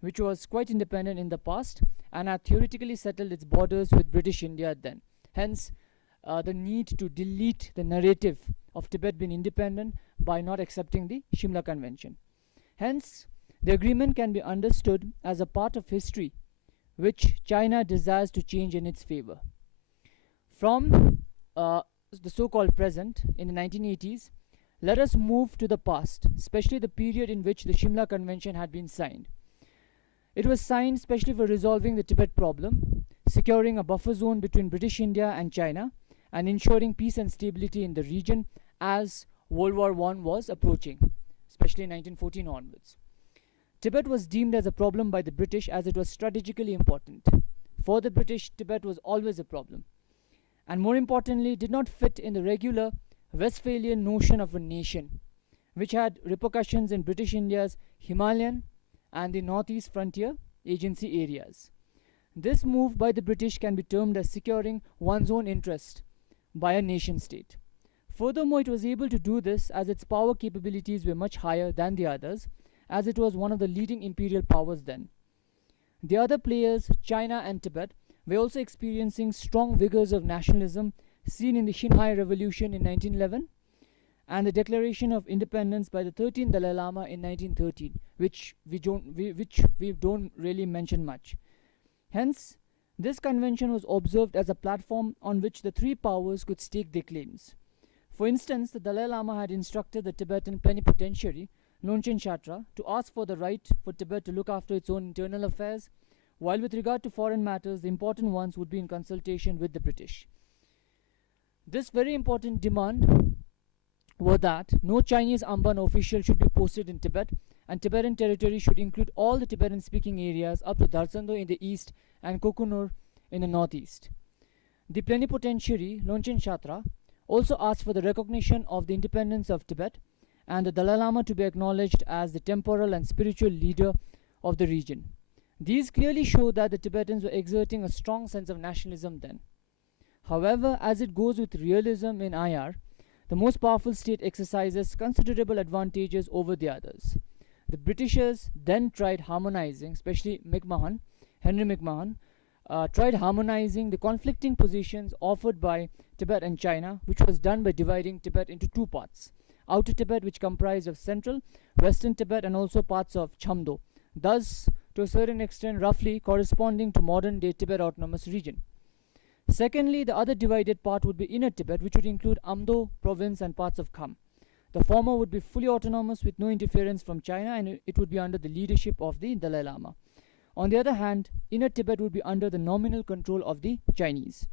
which was quite independent in the past and had theoretically settled its borders with British India then. Hence, the need to delete the narrative of Tibet being independent by not accepting the Shimla Convention. Hence, the agreement can be understood as a part of history which China desires to change in its favor. From the so-called present in the 1980s, let us move to the past, especially the period in which the Shimla Convention had been signed. It was signed especially for resolving the Tibet problem, securing a buffer zone between British India and China, and ensuring peace and stability in the region as World War I was approaching, especially in 1914 onwards. Tibet was deemed as a problem by the British as it was strategically important. For the British, Tibet was always a problem, and more importantly, did not fit in the regular Westphalian notion of a nation, which had repercussions in British India's Himalayan and the northeast frontier agency areas. This move by the British can be termed as securing one's own interest by a nation state. Furthermore, it was able to do this as its power capabilities were much higher than the others, as it was one of the leading imperial powers then. The other players, China and Tibet, were also experiencing strong vigors of nationalism seen in the Xinhai Revolution in 1911 and the Declaration of Independence by the 13th Dalai Lama in 1913, which we don't really mention much. Hence, this convention was observed as a platform on which the three powers could stake their claims. For instance, the Dalai Lama had instructed the Tibetan plenipotentiary, Longchen Shatra, to ask for the right for Tibet to look after its own internal affairs, while with regard to foreign matters, the important ones would be in consultation with the British. This very important demand was that no Chinese Amban official should be posted in Tibet, and Tibetan territory should include all the Tibetan-speaking areas up to Darsando in the east and Kokunur in the northeast. The plenipotentiary, Longchen Shatra, also asked for the recognition of the independence of Tibet and the Dalai Lama to be acknowledged as the temporal and spiritual leader of the region. These clearly show that the Tibetans were exerting a strong sense of nationalism then. However, as it goes with realism in IR, the most powerful state exercises considerable advantages over the others. The Britishers then tried harmonizing, especially Henry McMahon, tried harmonizing the conflicting positions offered by Tibet and China, which was done by dividing Tibet into two parts. Outer Tibet, which comprised of central, western Tibet, and also parts of Chamdo, thus, to a certain extent, roughly corresponding to modern-day Tibet Autonomous Region. Secondly, the other divided part would be Inner Tibet, which would include Amdo province and parts of Kham. The former would be fully autonomous with no interference from China, and it would be under the leadership of the Dalai Lama. On the other hand, Inner Tibet would be under the nominal control of the Chinese.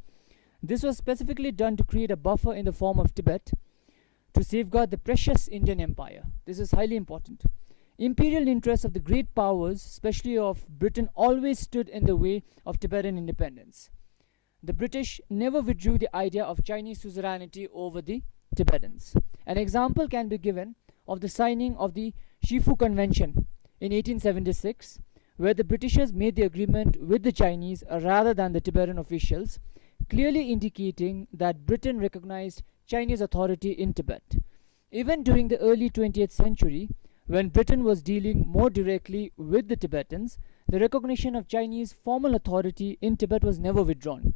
This was specifically done to create a buffer in the form of Tibet to safeguard the precious Indian Empire. This is highly important. Imperial interests of the great powers, especially of Britain, always stood in the way of Tibetan independence. The British never withdrew the idea of Chinese suzerainty over the Tibetans. An example can be given of the signing of the Shifu Convention in 1876, where the Britishers made the agreement with the Chinese rather than the Tibetan officials, clearly indicating that Britain recognized Chinese authority in Tibet. Even during the early 20th century, when Britain was dealing more directly with the Tibetans, the recognition of Chinese formal authority in Tibet was never withdrawn.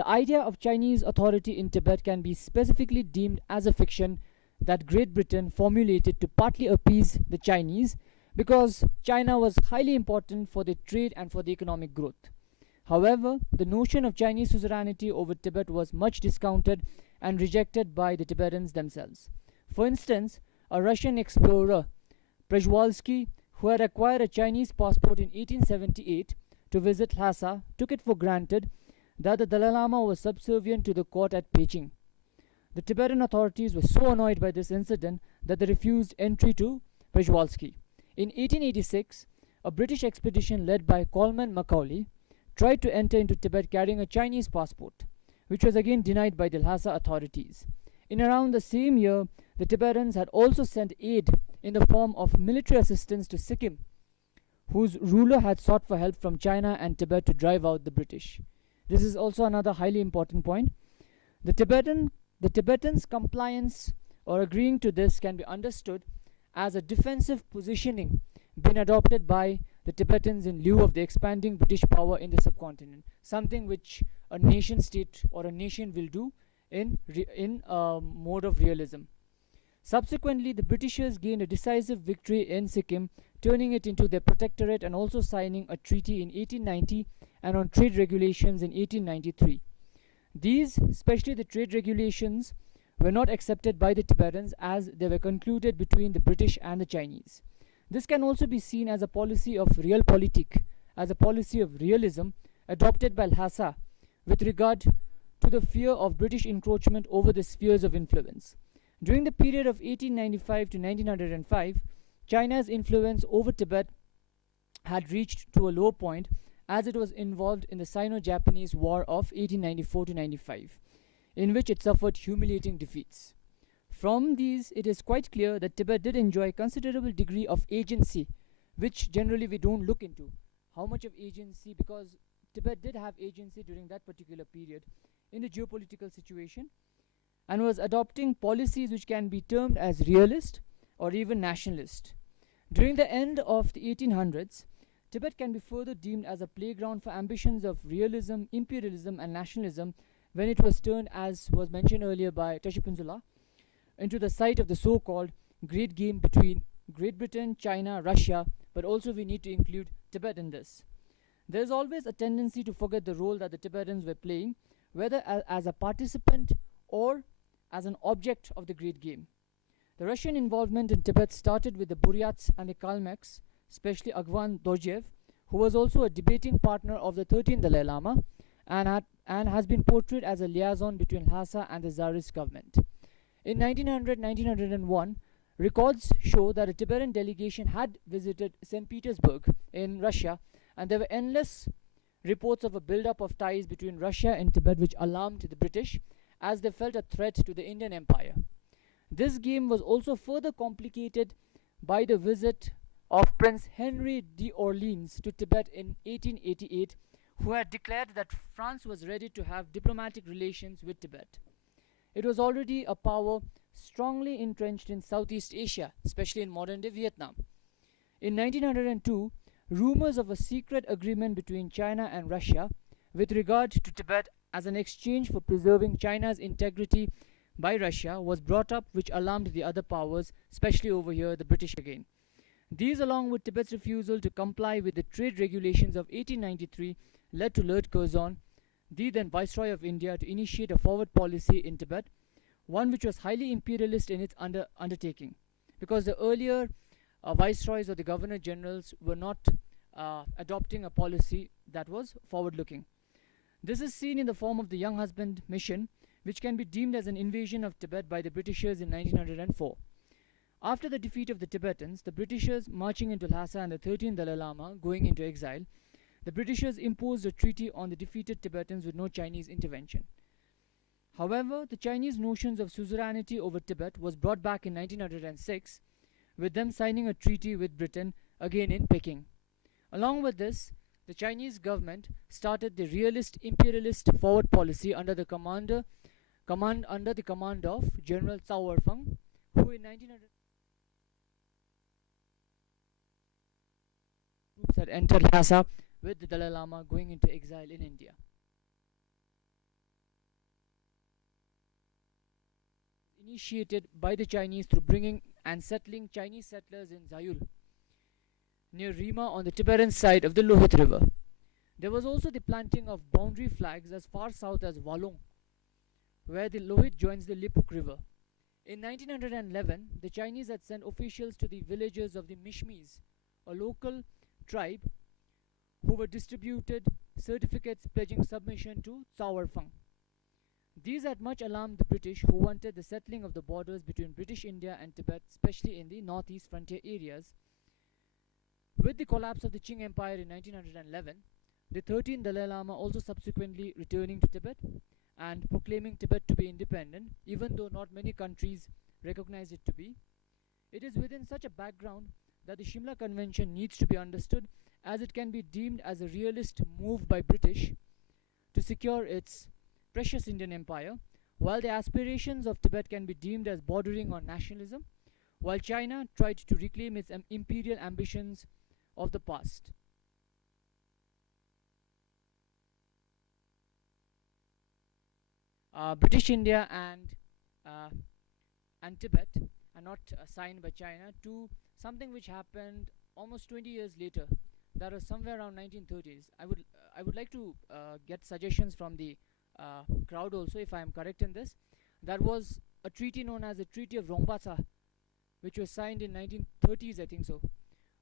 The idea of Chinese authority in Tibet can be specifically deemed as a fiction that Great Britain formulated to partly appease the Chinese because China was highly important for the trade and for the economic growth. However, the notion of Chinese suzerainty over Tibet was much discounted and rejected by the Tibetans themselves. For instance, a Russian explorer, Przewalski, who had acquired a Chinese passport in 1878 to visit Lhasa, took it for granted that the Dalai Lama was subservient to the court at Peking. The Tibetan authorities were so annoyed by this incident that they refused entry to Przewalski. In 1886, a British expedition led by Coleman Macaulay tried to enter into Tibet carrying a Chinese passport, which was again denied by the Lhasa authorities. In around the same year, the Tibetans had also sent aid in the form of military assistance to Sikkim, whose ruler had sought for help from China and Tibet to drive out the British. This is also another highly important point. The Tibetans' compliance or agreeing to this can be understood as a defensive positioning being adopted by the Tibetans in lieu of the expanding British power in the subcontinent, something which a nation state or a nation will do in a mode of realism. Subsequently, the Britishers gained a decisive victory in Sikkim, turning it into their protectorate and also signing a treaty in 1890 and on trade regulations in 1893. These, especially the trade regulations, were not accepted by the Tibetans as they were concluded between the British and the Chinese. This can also be seen as a policy of realpolitik, as a policy of realism adopted by Lhasa with regard to the fear of British encroachment over the spheres of influence. During the period of 1895 to 1905, China's influence over Tibet had reached to a low point as it was involved in the Sino-Japanese War of 1894 to 95, in which it suffered humiliating defeats. From these, it is quite clear that Tibet did enjoy a considerable degree of agency, which generally we don't look into. How much of agency, because Tibet did have agency during that particular period in the geopolitical situation, and was adopting policies which can be termed as realist or even nationalist. During the end of the 1800s, Tibet can be further deemed as a playground for ambitions of realism, imperialism, and nationalism when it was turned, as was mentioned earlier by Tashipunzula, into the site of the so-called great game between Great Britain, China, Russia, but also we need to include Tibet in this. There is always a tendency to forget the role that the Tibetans were playing, whether as a participant or as an object of the great game. The Russian involvement in Tibet started with the Buryats and the Kalmyks, especially Agvan Dorjiev, who was also a debating partner of the 13th Dalai Lama and has been portrayed as a liaison between Lhasa and the Tsarist government. In 1900-1901, records show that a Tibetan delegation had visited St. Petersburg in Russia, and there were endless reports of a build-up of ties between Russia and Tibet which alarmed the British as they felt a threat to the Indian Empire. This game was also further complicated by the visit of Prince Henry d'Orleans to Tibet in 1888, who had declared that France was ready to have diplomatic relations with Tibet. It was already a power strongly entrenched in Southeast Asia, especially in modern-day Vietnam. In 1902, rumors of a secret agreement between China and Russia with regard to Tibet as an exchange for preserving China's integrity by Russia was brought up, which alarmed the other powers, especially over here the British again. These, along with Tibet's refusal to comply with the trade regulations of 1893, led to Lord Curzon, the then Viceroy of India, to initiate a forward policy in Tibet, one which was highly imperialist in its undertaking, because the earlier viceroys or the governor generals were not adopting a policy that was forward-looking. This is seen in the form of the Young Husband Mission, which can be deemed as an invasion of Tibet by the Britishers in 1904. After the defeat of the Tibetans, the Britishers marching into Lhasa and the 13th Dalai Lama going into exile, the Britishers imposed a treaty on the defeated Tibetans with no Chinese intervention. However, the Chinese notions of suzerainty over Tibet was brought back in 1906, with them signing a treaty with Britain, again in Peking. Along with this, the Chinese government started the realist imperialist forward policy under the command of General Cao Erfeng, who in 1900 troops had entered Lhasa with the Dalai Lama going into exile in India. initiated by the Chinese through bringing and settling Chinese settlers in Zayul, near Rima on the Tibetan side of the Lohit River. There was also the planting of boundary flags as far south as Walong, where the Lohit joins the Lipuk River. In 1911, the Chinese had sent officials to the villages of the Mishmis, a local tribe, who were distributed certificates pledging submission to Tsawarfang. These had much alarmed the British, who wanted the settling of the borders between British India and Tibet, especially in the northeast frontier areas. With the collapse of the Qing Empire in 1911, the 13th Dalai Lama also subsequently returning to Tibet and proclaiming Tibet to be independent, even though not many countries recognize it to be. It is within such a background that the Shimla Convention needs to be understood, as it can be deemed as a realist move by British to secure its precious Indian Empire, while the aspirations of Tibet can be deemed as bordering on nationalism, while China tried to reclaim its imperial ambitions of the past. British India and Tibet are not signed by China to something which happened almost 20 years later. That was somewhere around 1930s. I would like to get suggestions from the crowd also, if I am correct in this. That was a treaty known as the Treaty of Rongpatsa, which was signed in 1930s, I think so,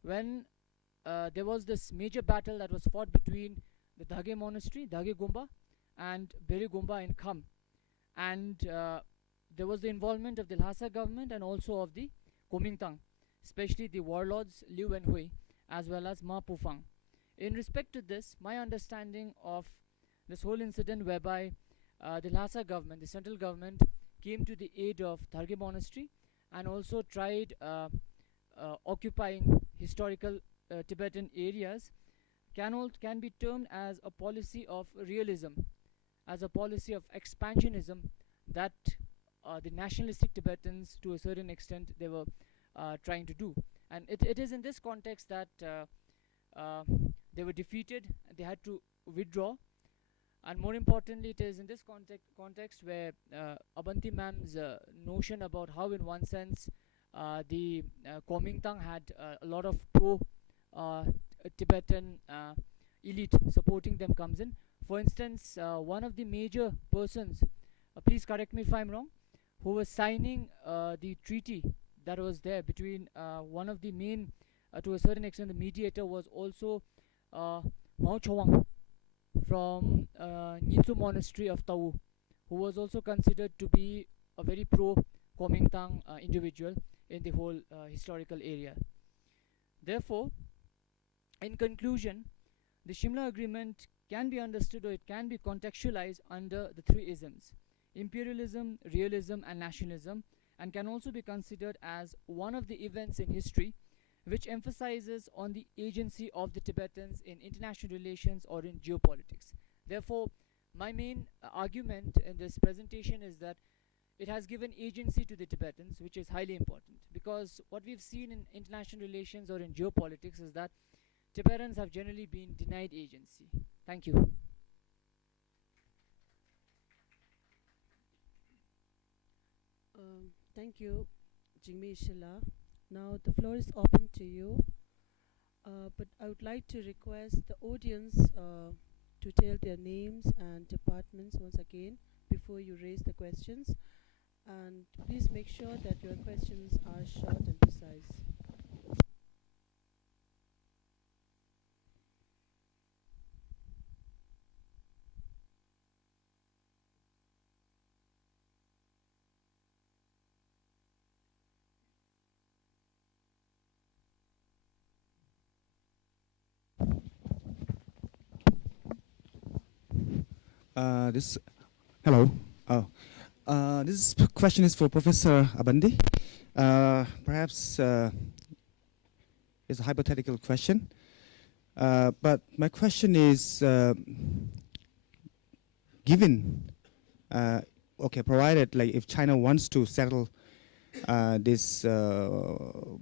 when there was this major battle that was fought between the Dhage monastery, Dhage Gomba, and Beri Gomba in Kham, and there was the involvement of the Lhasa government and also of the Kuomintang, especially the warlords Liu and Hui, as well as Ma Pufang. In respect to this, my understanding of this whole incident, whereby the Lhasa government, the central government, came to the aid of Dharge monastery and also tried occupying historical Tibetan areas, can be termed as a policy of realism, as a policy of expansionism that the nationalistic Tibetans, to a certain extent, they were trying to do. And it is in this context that they were defeated, they had to withdraw. And more importantly, it is in this context where Abanti ma'am's notion about how, in one sense, the Kuomintang had a lot of pro-Tibetan elite supporting them comes in. For instance, one of the major persons, please correct me if I'm wrong, who was signing the treaty that was there between one of the main, to a certain extent, the mediator was also Mao Chowang from Nyingsu monastery of Tau, who was also considered to be a very pro-Kuomintang individual in the whole historical area. Therefore, in conclusion, the Shimla Agreement can be understood, or it can be contextualized under the three isms: imperialism, realism, and nationalism, and can also be considered as one of the events in history which emphasizes on the agency of the Tibetans in international relations or in geopolitics. Therefore, my main argument in this presentation is that it has given agency to the Tibetans, which is highly important, because what we've seen in international relations or in geopolitics is that Tibetans have generally been denied agency. Thank you. Thank you, Jigme Shila. Now the floor is open to you, but I would like to request the audience to tell their names and departments once again before you raise the questions, and please make sure that your questions are short and precise. This hello. This question is for Professor Abandi. Perhaps it's a hypothetical question, but my question is: given, provided, like, if China wants to settle this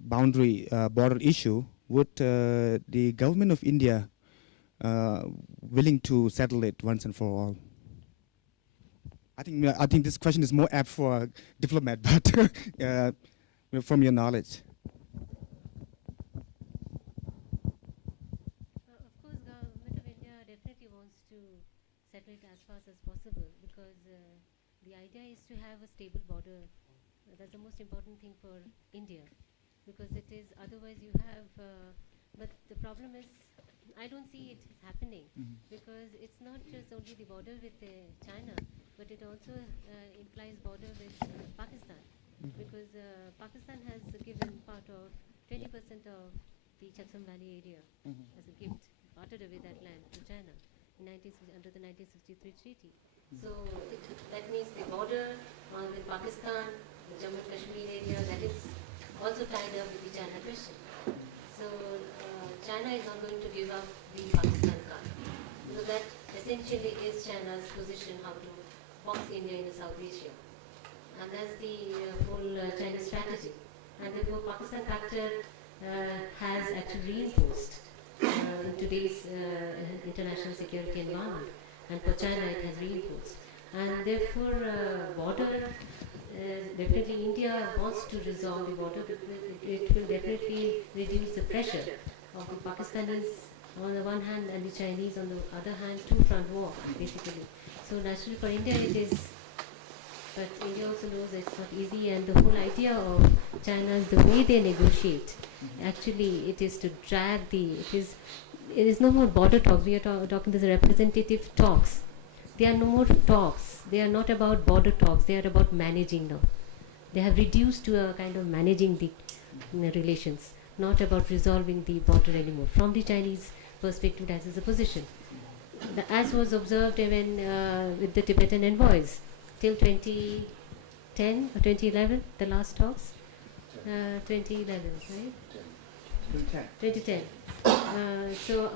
border issue, would the government of India willing to settle it once and for all? I think this question is more apt for a diplomat, but from your knowledge. Of course, government of India definitely wants to settle it as fast as possible because the idea is to have a stable border. That's the most important thing for India because it is otherwise you have. But the problem is, I don't see it happening because it's not just only the border with China, but it also implies border with Pakistan because Pakistan has given part of 20% of the Chatham Valley area as a gift, parted away that land to China in under the 1963 treaty. So that means the border with Pakistan, the Jammu and Kashmir area, that is also tied up with the China question. So China is not going to give up the Pakistan card. So that essentially is China's position how to box India in the South Asia. And that's the whole China strategy. And therefore Pakistan factor has actually reinforced in today's international security environment. And for China it has reinforced. And therefore border, definitely India wants to resolve the border because it will definitely reduce the pressure of the Pakistanis on the one hand and the Chinese on the other hand, two-front war basically. So naturally for India it is, but India also knows it's not easy, and the whole idea of China's, the way they negotiate, actually it is to drag it is no more border talks, we are talking this representative talks. They are no more talks, they are not about border talks, they are about managing now. They have reduced to a kind of managing the relations, not about resolving the border anymore. From the Chinese perspective, that is the position. As was observed even with the Tibetan envoys, till 2010 or 2011, the last talks? 2011, right? 2010. So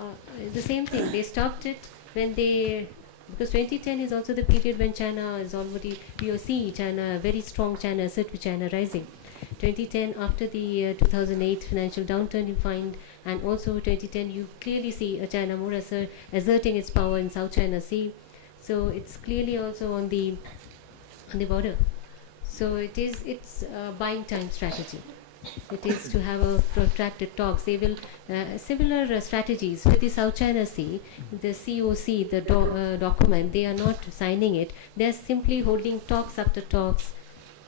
the same thing, they stopped it when they, because 2010 is also the period when China is already, we see China, very strong China, assert with China rising. 2010, after the 2008 financial downturn, you find, and also 2010, you clearly see China more asserting its power in South China Sea. So it's clearly also on the border. So it's a buying time strategy. It is to have a protracted talks. They will similar strategies with the South China Sea, the COC, the document. They are not signing it. They are simply holding talks after talks.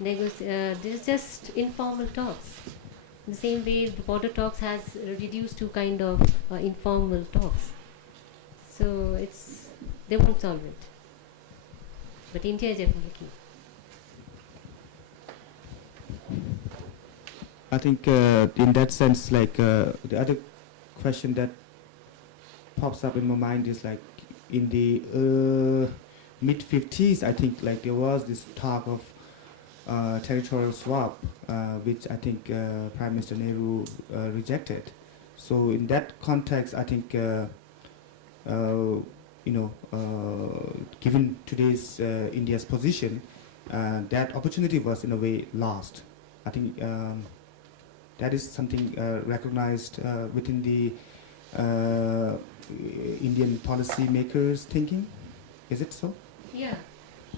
There's just informal talks. The same way the border talks has reduced to kind of informal talks. So they won't solve it. But India is definitely key. I think in that sense, like the other question that pops up in my mind is like in the mid 50s, I think like there was this talk of territorial swap, which I think Prime Minister Nehru rejected. So in that context, I think given today's India's position, that opportunity was in a way lost. I think that is something recognized within the Indian policy makers' thinking. Is it so? Yeah.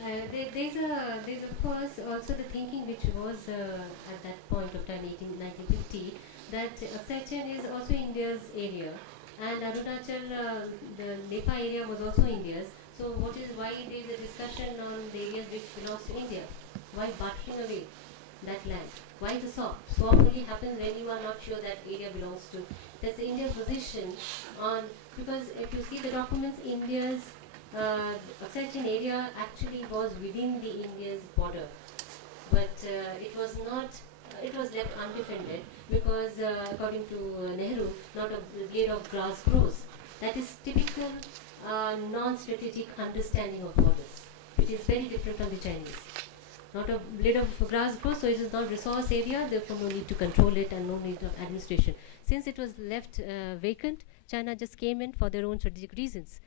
There's of course also the thinking which was at that point of time, 1950, that Aksai is also India's area, and Arunachal, the Nepal area was also India's. So why there is a discussion on the areas which belongs to India? Why bartering away that land? Why the swap? Swap only happens when you are not sure that area belongs to. That's the India's position on, because if you see the documents, India's Aksai area actually was within the India's border, but it was not. It was left undefended because, according to Nehru, not a blade of grass grows. That is typical non-strategic understanding of borders, which is very different from the Chinese. Not a blade of grass grows, so it is not resource area, therefore no need to control it and no need of administration. Since it was left vacant, China just came in for their own strategic reasons.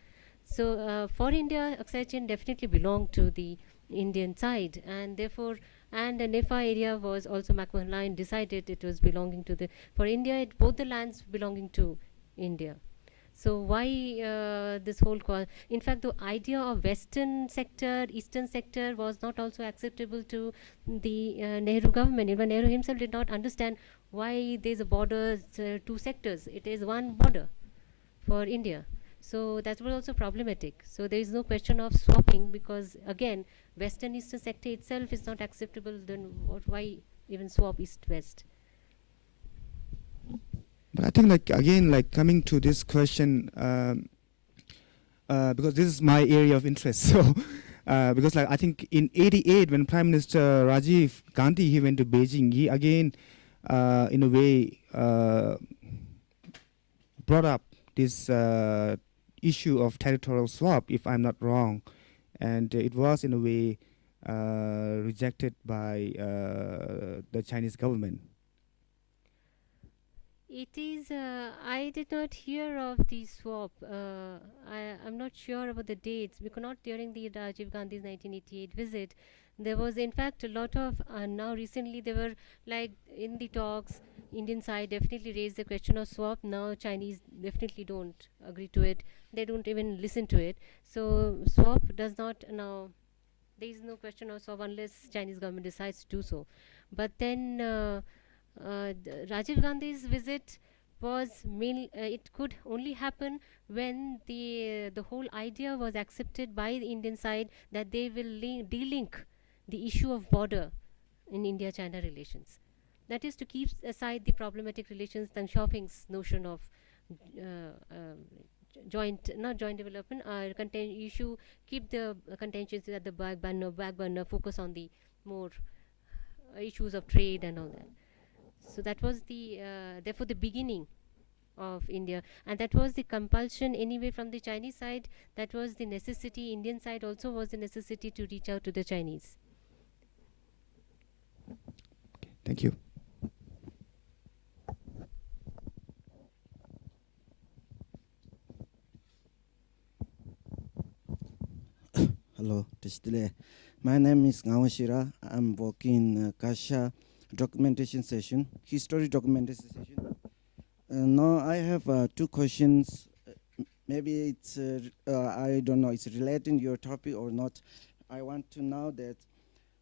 So for India, Aksai definitely belonged to the Indian side, and therefore, and the Nepal area was also McMahon Line decided it was belonging to the, for India, both the lands belonging to India. So why this whole in fact, the idea of western sector, eastern sector was not also acceptable to the Nehru government. Even Nehru himself did not understand why there's a border, two sectors. It is one border for India. So that was also problematic. So there is no question of swapping, because again, western eastern sector itself is not acceptable. Then why even swap east west? But I think, like, again, like, coming to this question, because this is my area of interest. So because, like, I think in '88 when Prime Minister Rajiv Gandhi, he went to Beijing, he again in a way brought up this issue of territorial swap, if I'm not wrong, and it was in a way rejected by the Chinese government. It is. I did not hear of the swap. I'm not sure about the dates, because not during the Rajiv Gandhi's 1988 visit. There was, in fact, a lot of. Now, recently, they were like in the talks. Indian side definitely raised the question of swap. Now, Chinese definitely don't agree to it. They don't even listen to it. So, swap does not now. There is no question of swap unless Chinese government decides to do so. But then. Rajiv Gandhi's visit was it could only happen when the whole idea was accepted by the Indian side that they will de-link the issue of border in India-China relations. That is to keep aside the problematic relations. Deng Xiaoping's notion of not joint development, issue, keep the contentions at the back burner, focus on the more issues of trade and all that. So that was the therefore the beginning of India, and that was the compulsion anyway from the Chinese side. That was the necessity. Indian side also was the necessity to reach out to the Chinese. Thank you. Hello, Tishtile. My name is Ngawashira. I'm working in Kasha documentation session, history documentation session. Now I have two questions. Maybe it's, I don't know, it's relating to your topic or not. I want to know that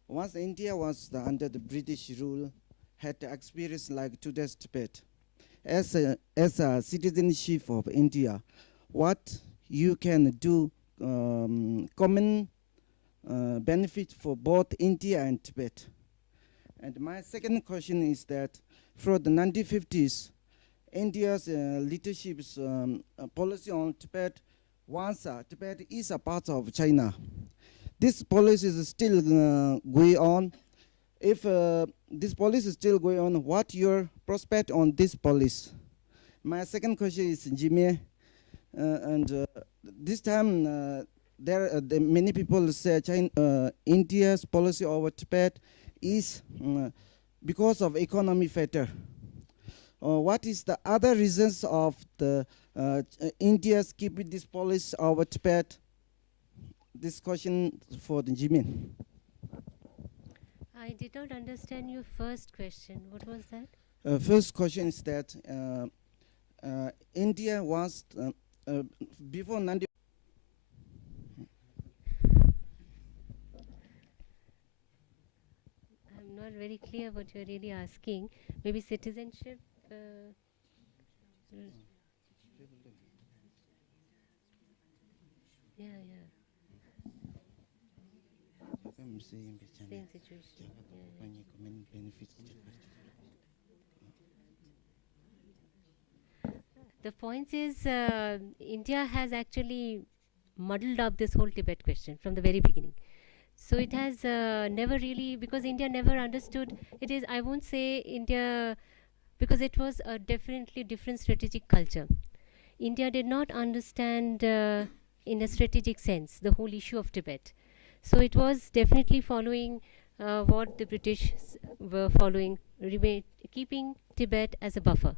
once India was under the British rule, had experience like today's Tibet. As a citizenship of India, what you can do common benefit for both India and Tibet? And my second question is that for the 1950s, India's leadership's policy on Tibet, once Tibet is a part of China, this policy is still going on. If this policy is still going on, what your prospect on this policy? My second question is Jimmy, and this time many people say India's policy over Tibet is because of economy factor. What is the other reasons of the India's keeping this policy over Tibet? This question for the Jimin. I did not understand your first question. What was that? First question is that India was before 90. I'm not very clear what you're really asking. Maybe citizenship. Yeah, yeah. Same situation. The point is, India has actually muddled up this whole Tibet question from the very beginning. So it has never really, because India never understood. It is, I won't say India, because it was a definitely different strategic culture. India did not understand in a strategic sense the whole issue of Tibet. So it was definitely following what the British were following, keeping Tibet as a buffer.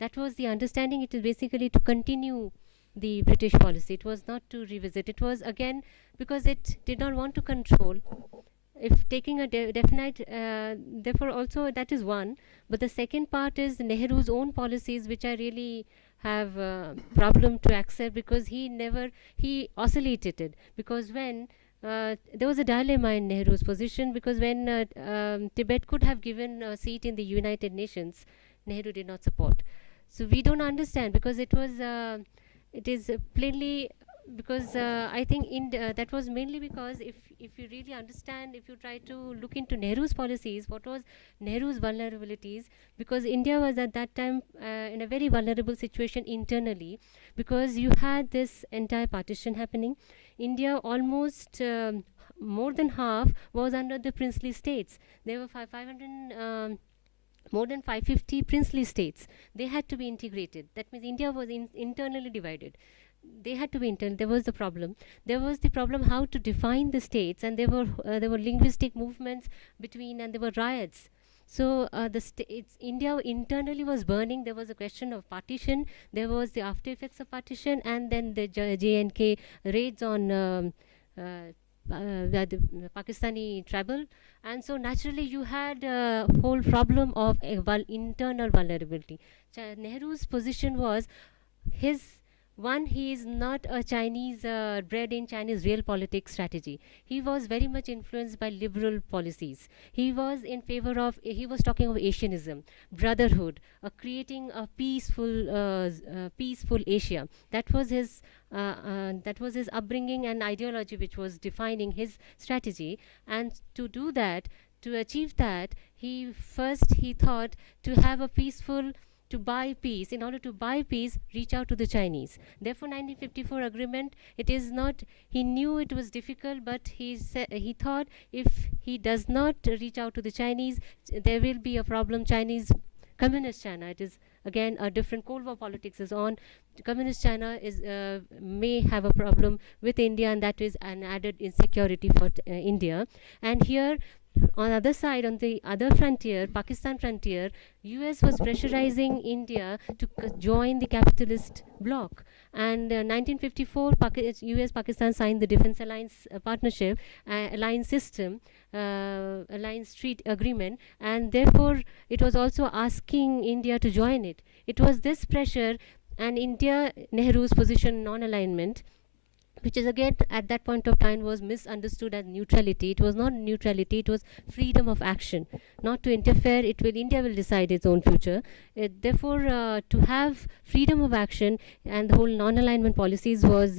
That was the understanding. It is basically to continue the British policy. It was not to revisit. It was again because it did not want to control. If taking a definite, therefore also that is one. But the second part is Nehru's own policies, which are really have problem to accept, because he oscillated it, because when there was a dilemma in Nehru's position, because when Tibet could have given a seat in the United Nations, Nehru did not support. So we don't understand, because it is plainly, because I think that was mainly because if you really understand, if you try to look into Nehru's policies, what was Nehru's vulnerabilities, because India was at that time in a very vulnerable situation internally, because you had this entire partition happening. India almost more than half was under the princely states. There were 500 more than 550 princely states. They had to be integrated. That means India was internally divided. They had to be internal. There was the problem. There was the problem how to define the states, and there were linguistic movements between, and there were riots. So India internally was burning. There was a question of partition. There was the after effects of partition, and then the J&K raids on the Pakistani tribal. And so naturally you had a whole problem of internal vulnerability. Nehru's position was he is not a Chinese, bred in Chinese real politics strategy. He was very much influenced by liberal policies. He was he was talking of Asianism, brotherhood, creating a peaceful Asia. That was his upbringing and ideology, which was defining his strategy. And to achieve that, he thought to have a peaceful, to buy peace. In order to buy peace, reach out to the Chinese. Therefore 1954 agreement, it is not, he knew it was difficult, but he thought if he does not reach out to the Chinese, there will be a problem. Communist China, it is again a different Cold War politics is on. Communist China may have a problem with India, and that is an added insecurity for India. And here on the other side, on the other frontier, Pakistan frontier, US was pressurizing India to join the capitalist bloc. And 1954, US-Pakistan signed the Defense Alliance Partnership, Alliance System, Alliance Treaty Agreement, and therefore it was also asking India to join it. It was this pressure, and Nehru's position non-alignment, which is again at that point of time was misunderstood as neutrality. It was not neutrality, it was freedom of action, not to interfere. India will decide its own future. Therefore, to have freedom of action, and the whole non-alignment policies was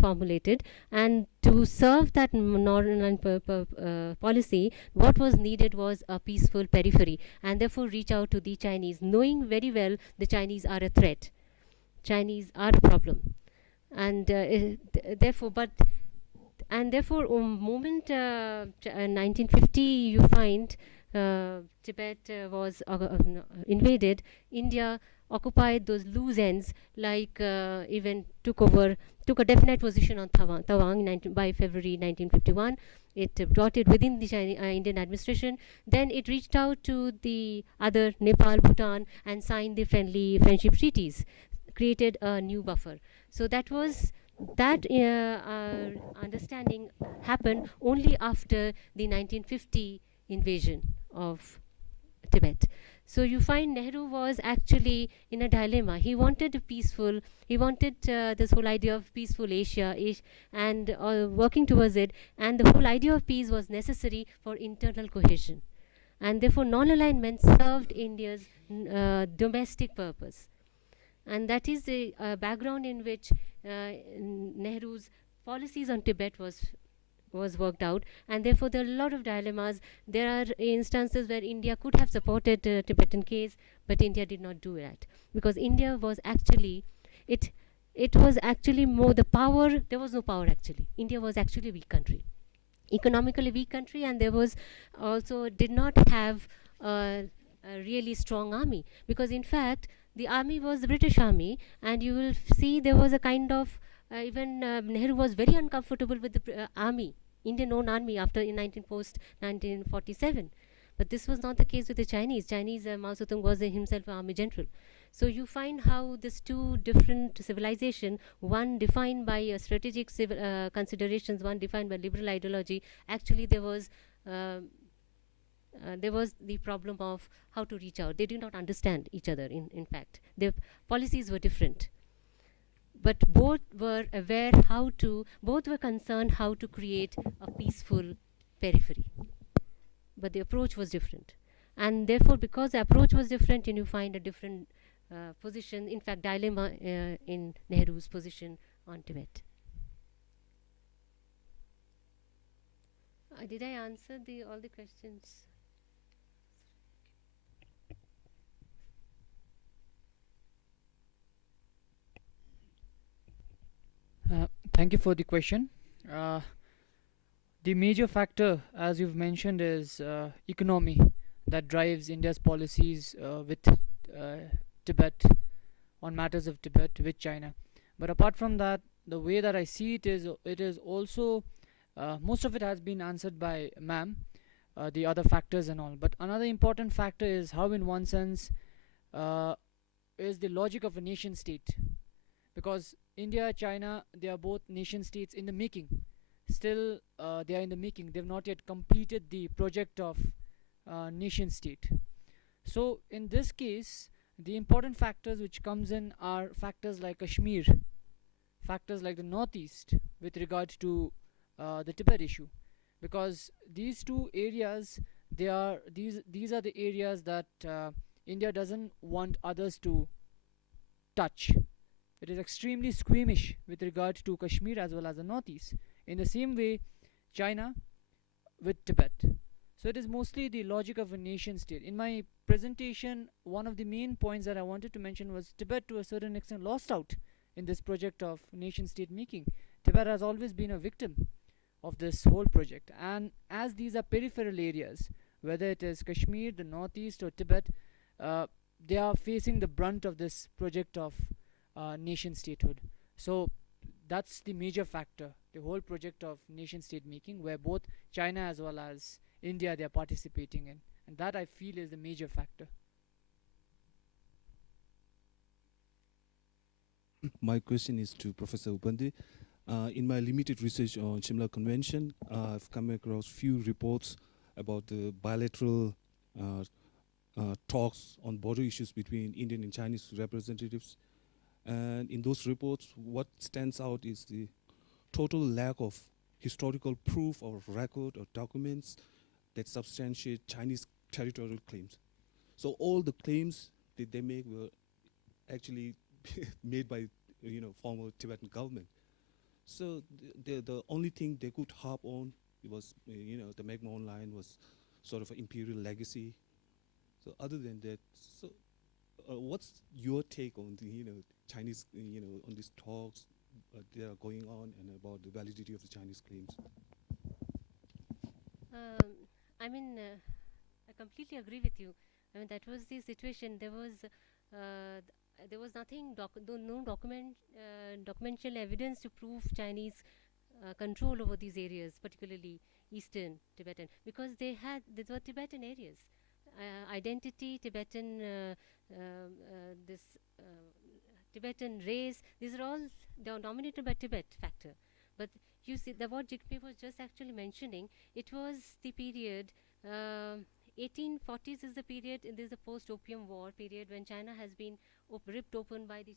formulated. And to serve that non-alignment policy, what was needed was a peaceful periphery, and therefore reach out to the Chinese, knowing very well the Chinese are a threat. Chinese are a problem. And therefore moment 1950, you find Tibet was invaded. India occupied those loose ends, like even took a definite position on Tawang by February 1951. It brought it within the Indian administration. Then it reached out to the other, Nepal, Bhutan, and signed the friendship treaties, created a new buffer. So that understanding happened only after the 1950 invasion of Tibet. So you find Nehru was actually in a dilemma. He wanted this whole idea of peaceful Asia, and working towards it. And the whole idea of peace was necessary for internal cohesion. And therefore non-alignment served India's domestic purpose. And that is the background in which Nehru's policies on Tibet was worked out. And therefore there are a lot of dilemmas. There are instances where India could have supported Tibetan case, but India did not do that, because India was actually, it was actually more the power. There was no power actually. India was actually a weak country, economically weak country, and there was also did not have a really strong army, because in fact the army was the British army. And you will see there was a kind of even Nehru was very uncomfortable with the army, Indian own army, after in post 1947. But this was not the case with the Chinese. Mao Zedong was himself an army general. So you find how these two different civilization, one defined by strategic considerations, one defined by liberal ideology. Actually there was there was the problem of how to reach out. They did not understand each other, in fact. Their policies were different. But both were aware both were concerned how to create a peaceful periphery. But the approach was different. And therefore, because the approach was different, and you find a different position, in fact, dilemma in Nehru's position on Tibet. Did I answer all the questions? Thank you for the question. The major factor, as you've mentioned, is economy that drives India's policies with Tibet, on matters of Tibet with China. But apart from that, the way that I see it is also most of it has been answered by ma'am, the other factors and all. But another important factor is how, in one sense, is the logic of a nation state, because India, China, they are both nation states in the making. Still, they are in the making. They've not yet completed the project of nation state. So in this case, the important factors which comes in are factors like Kashmir, factors like the Northeast with regard to the Tibet issue, because these two areas, these are the areas that India doesn't want others to touch. It is extremely squeamish with regard to Kashmir as well as the Northeast. In the same way, China with Tibet. So it is mostly the logic of a nation state. In my presentation, one of the main points that I wanted to mention was Tibet to a certain extent lost out in this project of nation state making. Tibet has always been a victim of this whole project, and as these are peripheral areas, whether it is Kashmir, the Northeast or Tibet, they are facing the brunt of this project of nation statehood. So that's the major factor, the whole project of nation state making, where both China as well as India, they are participating in, and that I feel is the major factor. My question is to Professor Upandi. In my limited research on Shimla Convention, I've come across few reports about the bilateral talks on border issues between Indian and Chinese representatives. And in those reports, what stands out is the total lack of historical proof or record or documents that substantiate Chinese territorial claims. So all the claims that they make were actually made by former Tibetan government. So the only thing they could harp on was the McMahon line was sort of an imperial legacy. So other than that, so what's your take on the Chinese on these talks that are going on and about the validity of the Chinese claims? I mean, I completely agree with you. I mean, that was the situation. There was nothing, no documentary evidence to prove Chinese control over these areas, particularly eastern Tibetan, because these were Tibetan areas. Identity, Tibetan, this Tibetan race, these are all dominated by Tibet factor. But you see, what Jigme was just actually mentioning, it was the period, 1840s is the period, this is the post-Opium War period when China has been ripped open by the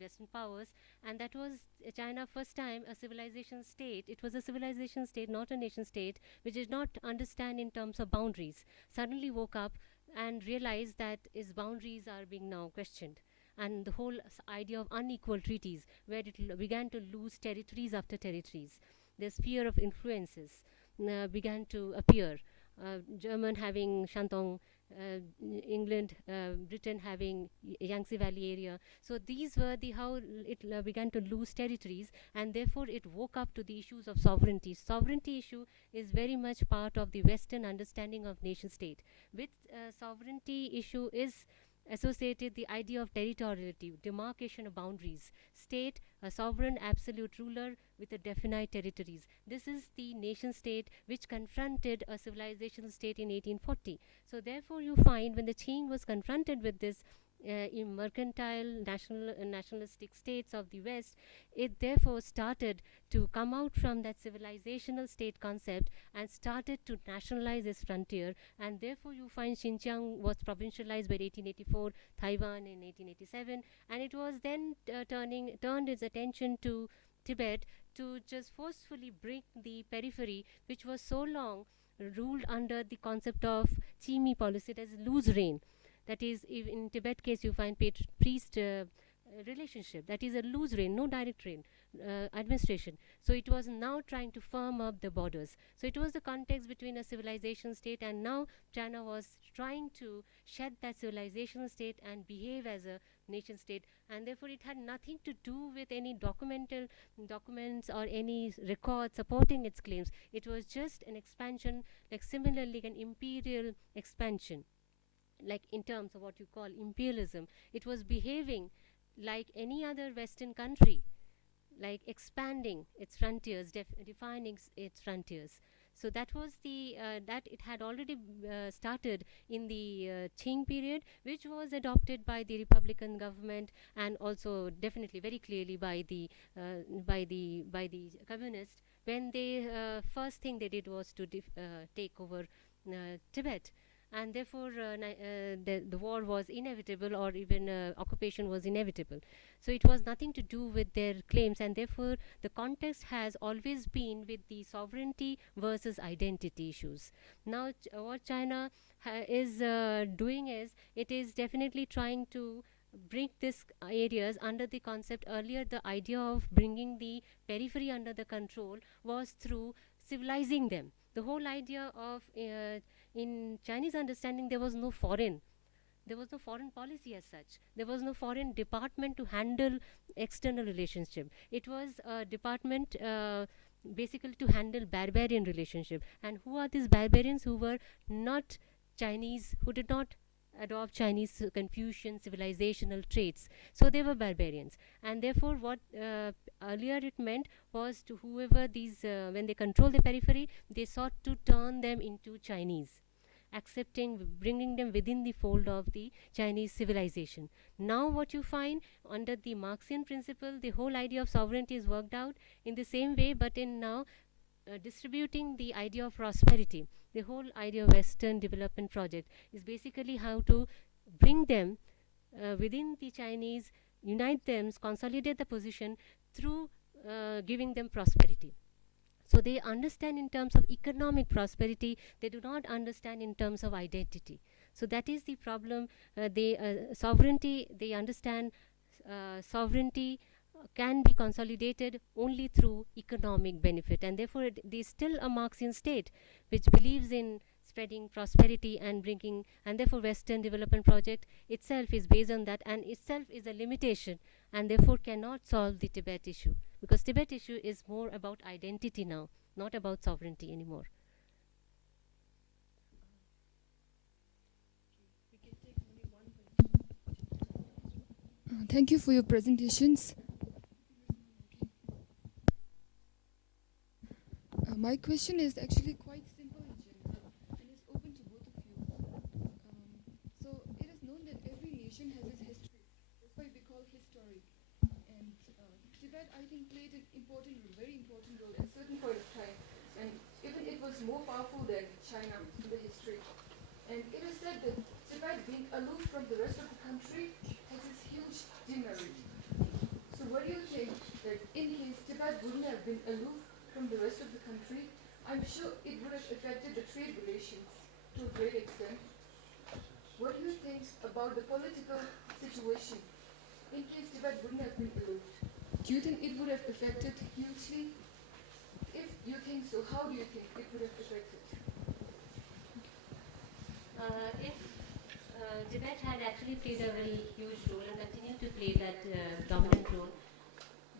Western powers, and that was China first time a civilization state. It was a civilization state, not a nation state, which did not understand in terms of boundaries. Suddenly woke up and realized that its boundaries are being now questioned. And the whole idea of unequal treaties, where it began to lose territories after territories. The sphere of influences began to appear. German having Shandong, England, Britain having Yangtze Valley area. So these were how it began to lose territories, and therefore it woke up to the issues of sovereignty. Sovereignty issue is very much part of the Western understanding of nation state. With sovereignty issue is associated the idea of territoriality, demarcation of boundaries, state, a sovereign absolute ruler with a definite territories. This is the nation state which confronted a civilization state in 1840. So therefore you find when the Qing was confronted with this in mercantile nationalistic states of the West, it therefore started to come out from that civilizational state concept and started to nationalize its frontier. And therefore, you find Xinjiang was provincialized by 1884, Taiwan in 1887, and it was then turned its attention to Tibet to just forcefully bring the periphery, which was so long ruled under the concept of Chimi policy, that is loose reign. That is, if in Tibet case you find priest relationship, that is a loose reign, no direct reign administration. So it was now trying to firm up the borders. So it was the context between a civilization state, and now China was trying to shed that civilizational state and behave as a nation state, and therefore it had nothing to do with any documents or any records supporting its claims. It was just an expansion, like similarly an imperial expansion, like in terms of what you call imperialism. It was behaving like any other Western country, like expanding its frontiers, defining its frontiers. So that was the that it had already started in the Qing period, which was adopted by the Republican government, and also definitely very clearly by the communists, when they first thing they did was to take over Tibet. And therefore the war was inevitable, or even occupation was inevitable. So it was nothing to do with their claims, and therefore the context has always been with the sovereignty versus identity issues. Now what China is doing is, it is definitely trying to bring these areas under the concept. Earlier the idea of bringing the periphery under the control was through civilizing them. The whole idea of in Chinese understanding, there was no foreign policy as such. There was no foreign department to handle external relationship. It was a department basically to handle barbarian relationship. And who are these barbarians? Who were not Chinese, who did not adopt Chinese Confucian civilizational traits. So they were barbarians. And therefore what earlier it meant was, to whoever these when they control the periphery, they sought to turn them into Chinese, accepting, bringing them within the fold of the Chinese civilization. Now what you find, under the Marxian principle, the whole idea of sovereignty is worked out in the same way, but in now distributing the idea of prosperity. The whole idea of Western development project is basically how to bring them within the Chinese, unite them, consolidate the position through giving them prosperity. So they understand in terms of economic prosperity, they do not understand in terms of identity. So that is the problem. Sovereignty, they understand sovereignty can be consolidated only through economic benefit, and therefore it is still a Marxian state which believes in spreading prosperity and bringing, and therefore Western development project itself is based on that, and itself is a limitation, and therefore cannot solve the Tibet issue, because Tibet issue is more about identity now, not about sovereignty anymore. Thank you for your presentations. My question is actually quite simple in general, and is open to both of you. So it is known that every nation has its history. That's why we call historic. And Tibet, I think, played an very important role at a certain point of time. And even it was more powerful than China in the history. And it is said that Tibet, being aloof from the rest of the country, has its huge demerit. So what do you think that in case Tibet wouldn't have been aloof from the rest of the country, I'm sure it would have affected the trade relations to a great extent. What do you think about the political situation in case Tibet wouldn't have been aloof? Do you think it would have affected hugely? If you think so, how do you think it would have affected? If Tibet had actually played a very huge role and continued to play that dominant role,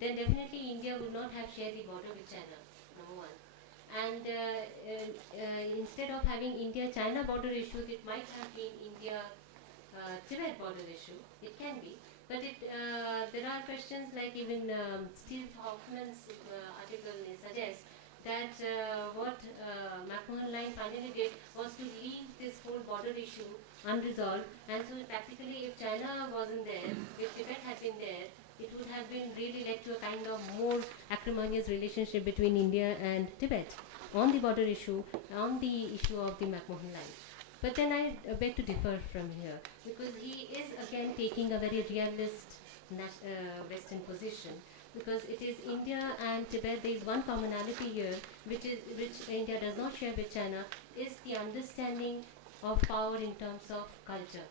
then definitely India would not have shared the border with China, number one. And instead of having India-China border issues, it might have been India-Tibet border issue. It can be. But there are questions like even Steve Hoffman's article suggests that what McMahon Line finally did was to leave this whole border issue unresolved, and so practically if China wasn't there, if Tibet had been there, it would have been really led to a kind of more acrimonious relationship between India and Tibet on the border issue, on the issue of the McMahon Line. But then I beg to differ from here, because he is again taking a very realist Western position, because it is India and Tibet. There is one commonality here, which India does not share with China, is the understanding of power in terms of culture,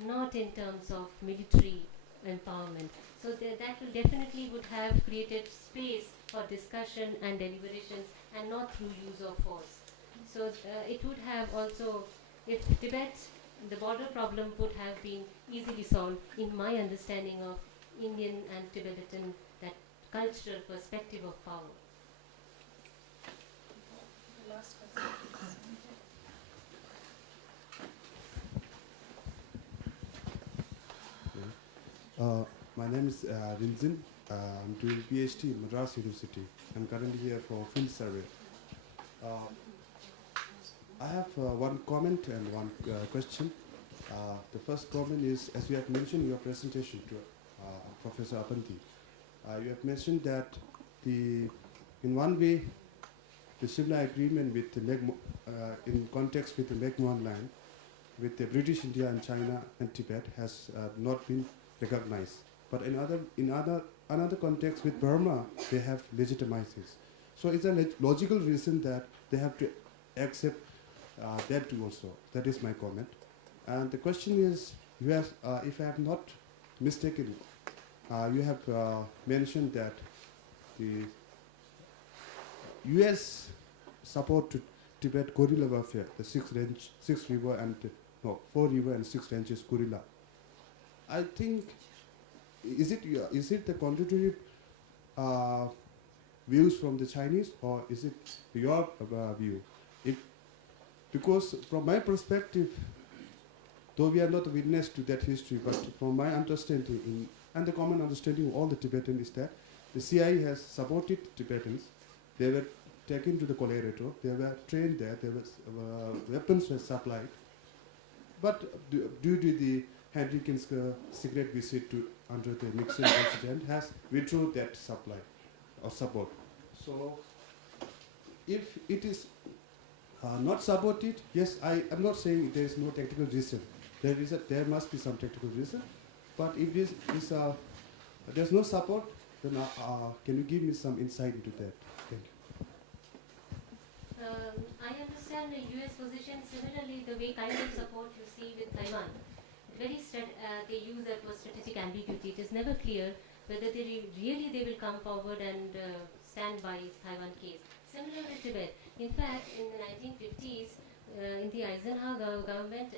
not in terms of military empowerment. So that will definitely would have created space for discussion and deliberations, and not through use of force. So it would have also, if Tibet, the border problem would have been easily solved, in my understanding of Indian and Tibetan, that cultural perspective of power. The last question, please. My name is Rinzin. I'm doing PhD in Madras University. I'm currently here for field survey. I have one comment and one question. The first comment is, as you have mentioned in your presentation to Professor Apanti, you have mentioned that in one way, the Shimla agreement with the in context with the McMahon Line, with the British India and China and Tibet has not been recognized. But in another context with Burma, they have legitimized this. So it's a logical reason that they have to accept that too also. That is my comment. And the question is, you have, if I have not mistaken, you have mentioned that the U.S. support to Tibet guerrilla warfare, the 4 river and 6 ranges guerrilla. I think, is it the contradictory views from the Chinese, or is it your view? Because from my perspective, though we are not a witness to that history, but from my understanding and the common understanding of all the Tibetans is that the CIA has supported Tibetans. They were taken to the Colorado. They were trained there. There was weapons were supplied. But due to the Henry Kissinger secret visit to under the Nixon president, has withdrawn that supply or support. So, if it is not supported, yes, I am not saying there is no technical reason. There must be some technical reason. But if there's no support, then can you give me some insight into that? Thank you. I understand the US position similarly, the way kind of support you see with Taiwan. They use that word strategic ambiguity. It is never clear whether they will come forward and stand by Taiwan case. Similar with Tibet. In fact, in the 1950s, in the Eisenhower government,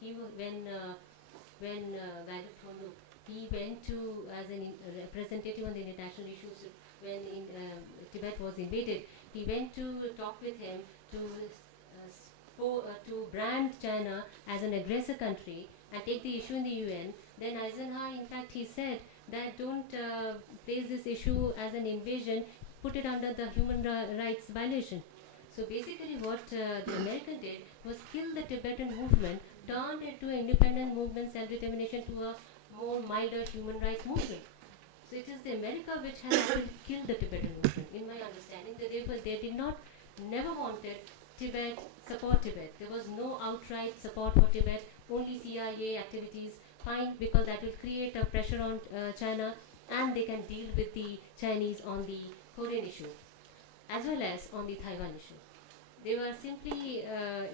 when he went to as a representative on the international issues when Tibet was invaded. He went to talk with him to brand China as an aggressor country and take the issue in the UN. Then Eisenhower, in fact, he said that don't place this issue as an invasion, put it under the human rights violation. So basically what the American did was kill the Tibetan movement, turned it to an independent movement, self-determination, to a more milder human rights movement. So it is the America which has actually killed the Tibetan movement, in my understanding. They never wanted support Tibet. There was no outright support for Tibet, only CIA activities, fine, because that will create a pressure on China, and they can deal with the Chinese on the Korean issue, as well as on the Taiwan issue. They were simply,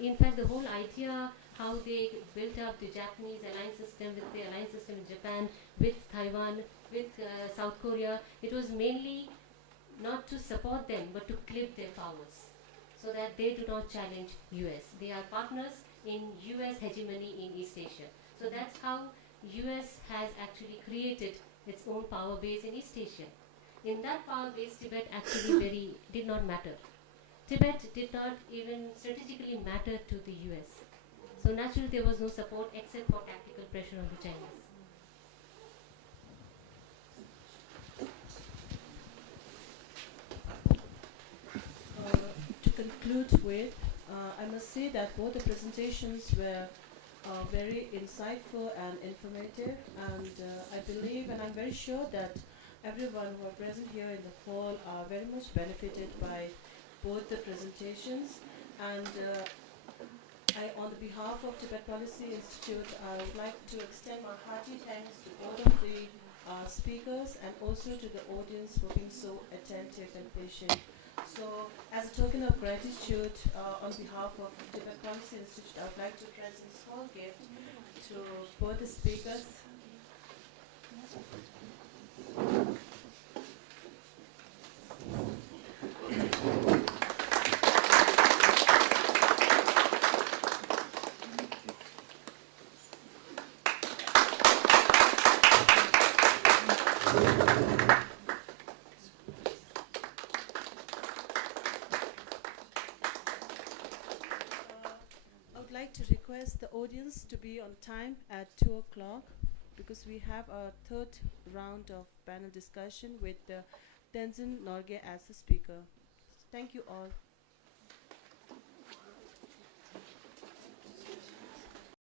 in fact, the whole idea how they built up the Japanese alliance system with the alliance system in Japan, with Taiwan, with South Korea, it was mainly not to support them, but to clip their powers, so that they do not challenge US. They are partners in US hegemony in East Asia. So that's how US has actually created its own power base in East Asia. In that power base, Tibet actually did not matter. Tibet did not even strategically matter to the US. So naturally there was no support except for tactical pressure on the Chinese. conclude with, I must say that both the presentations were very insightful and informative, and I believe and I'm very sure that everyone who are present here in the hall are very much benefited by both the presentations. And on the behalf of Tibet Policy Institute, I would like to extend my hearty thanks to both of the speakers and also to the audience for being so attentive and patient. So, as a token of gratitude, on behalf of Tibet Policy Institute, I would like to present a small gift to both the speakers. I would like to request the audience to be on time at 2 o'clock because we have a third round of panel discussion with Tenzin Norgay as the speaker. Thank you all.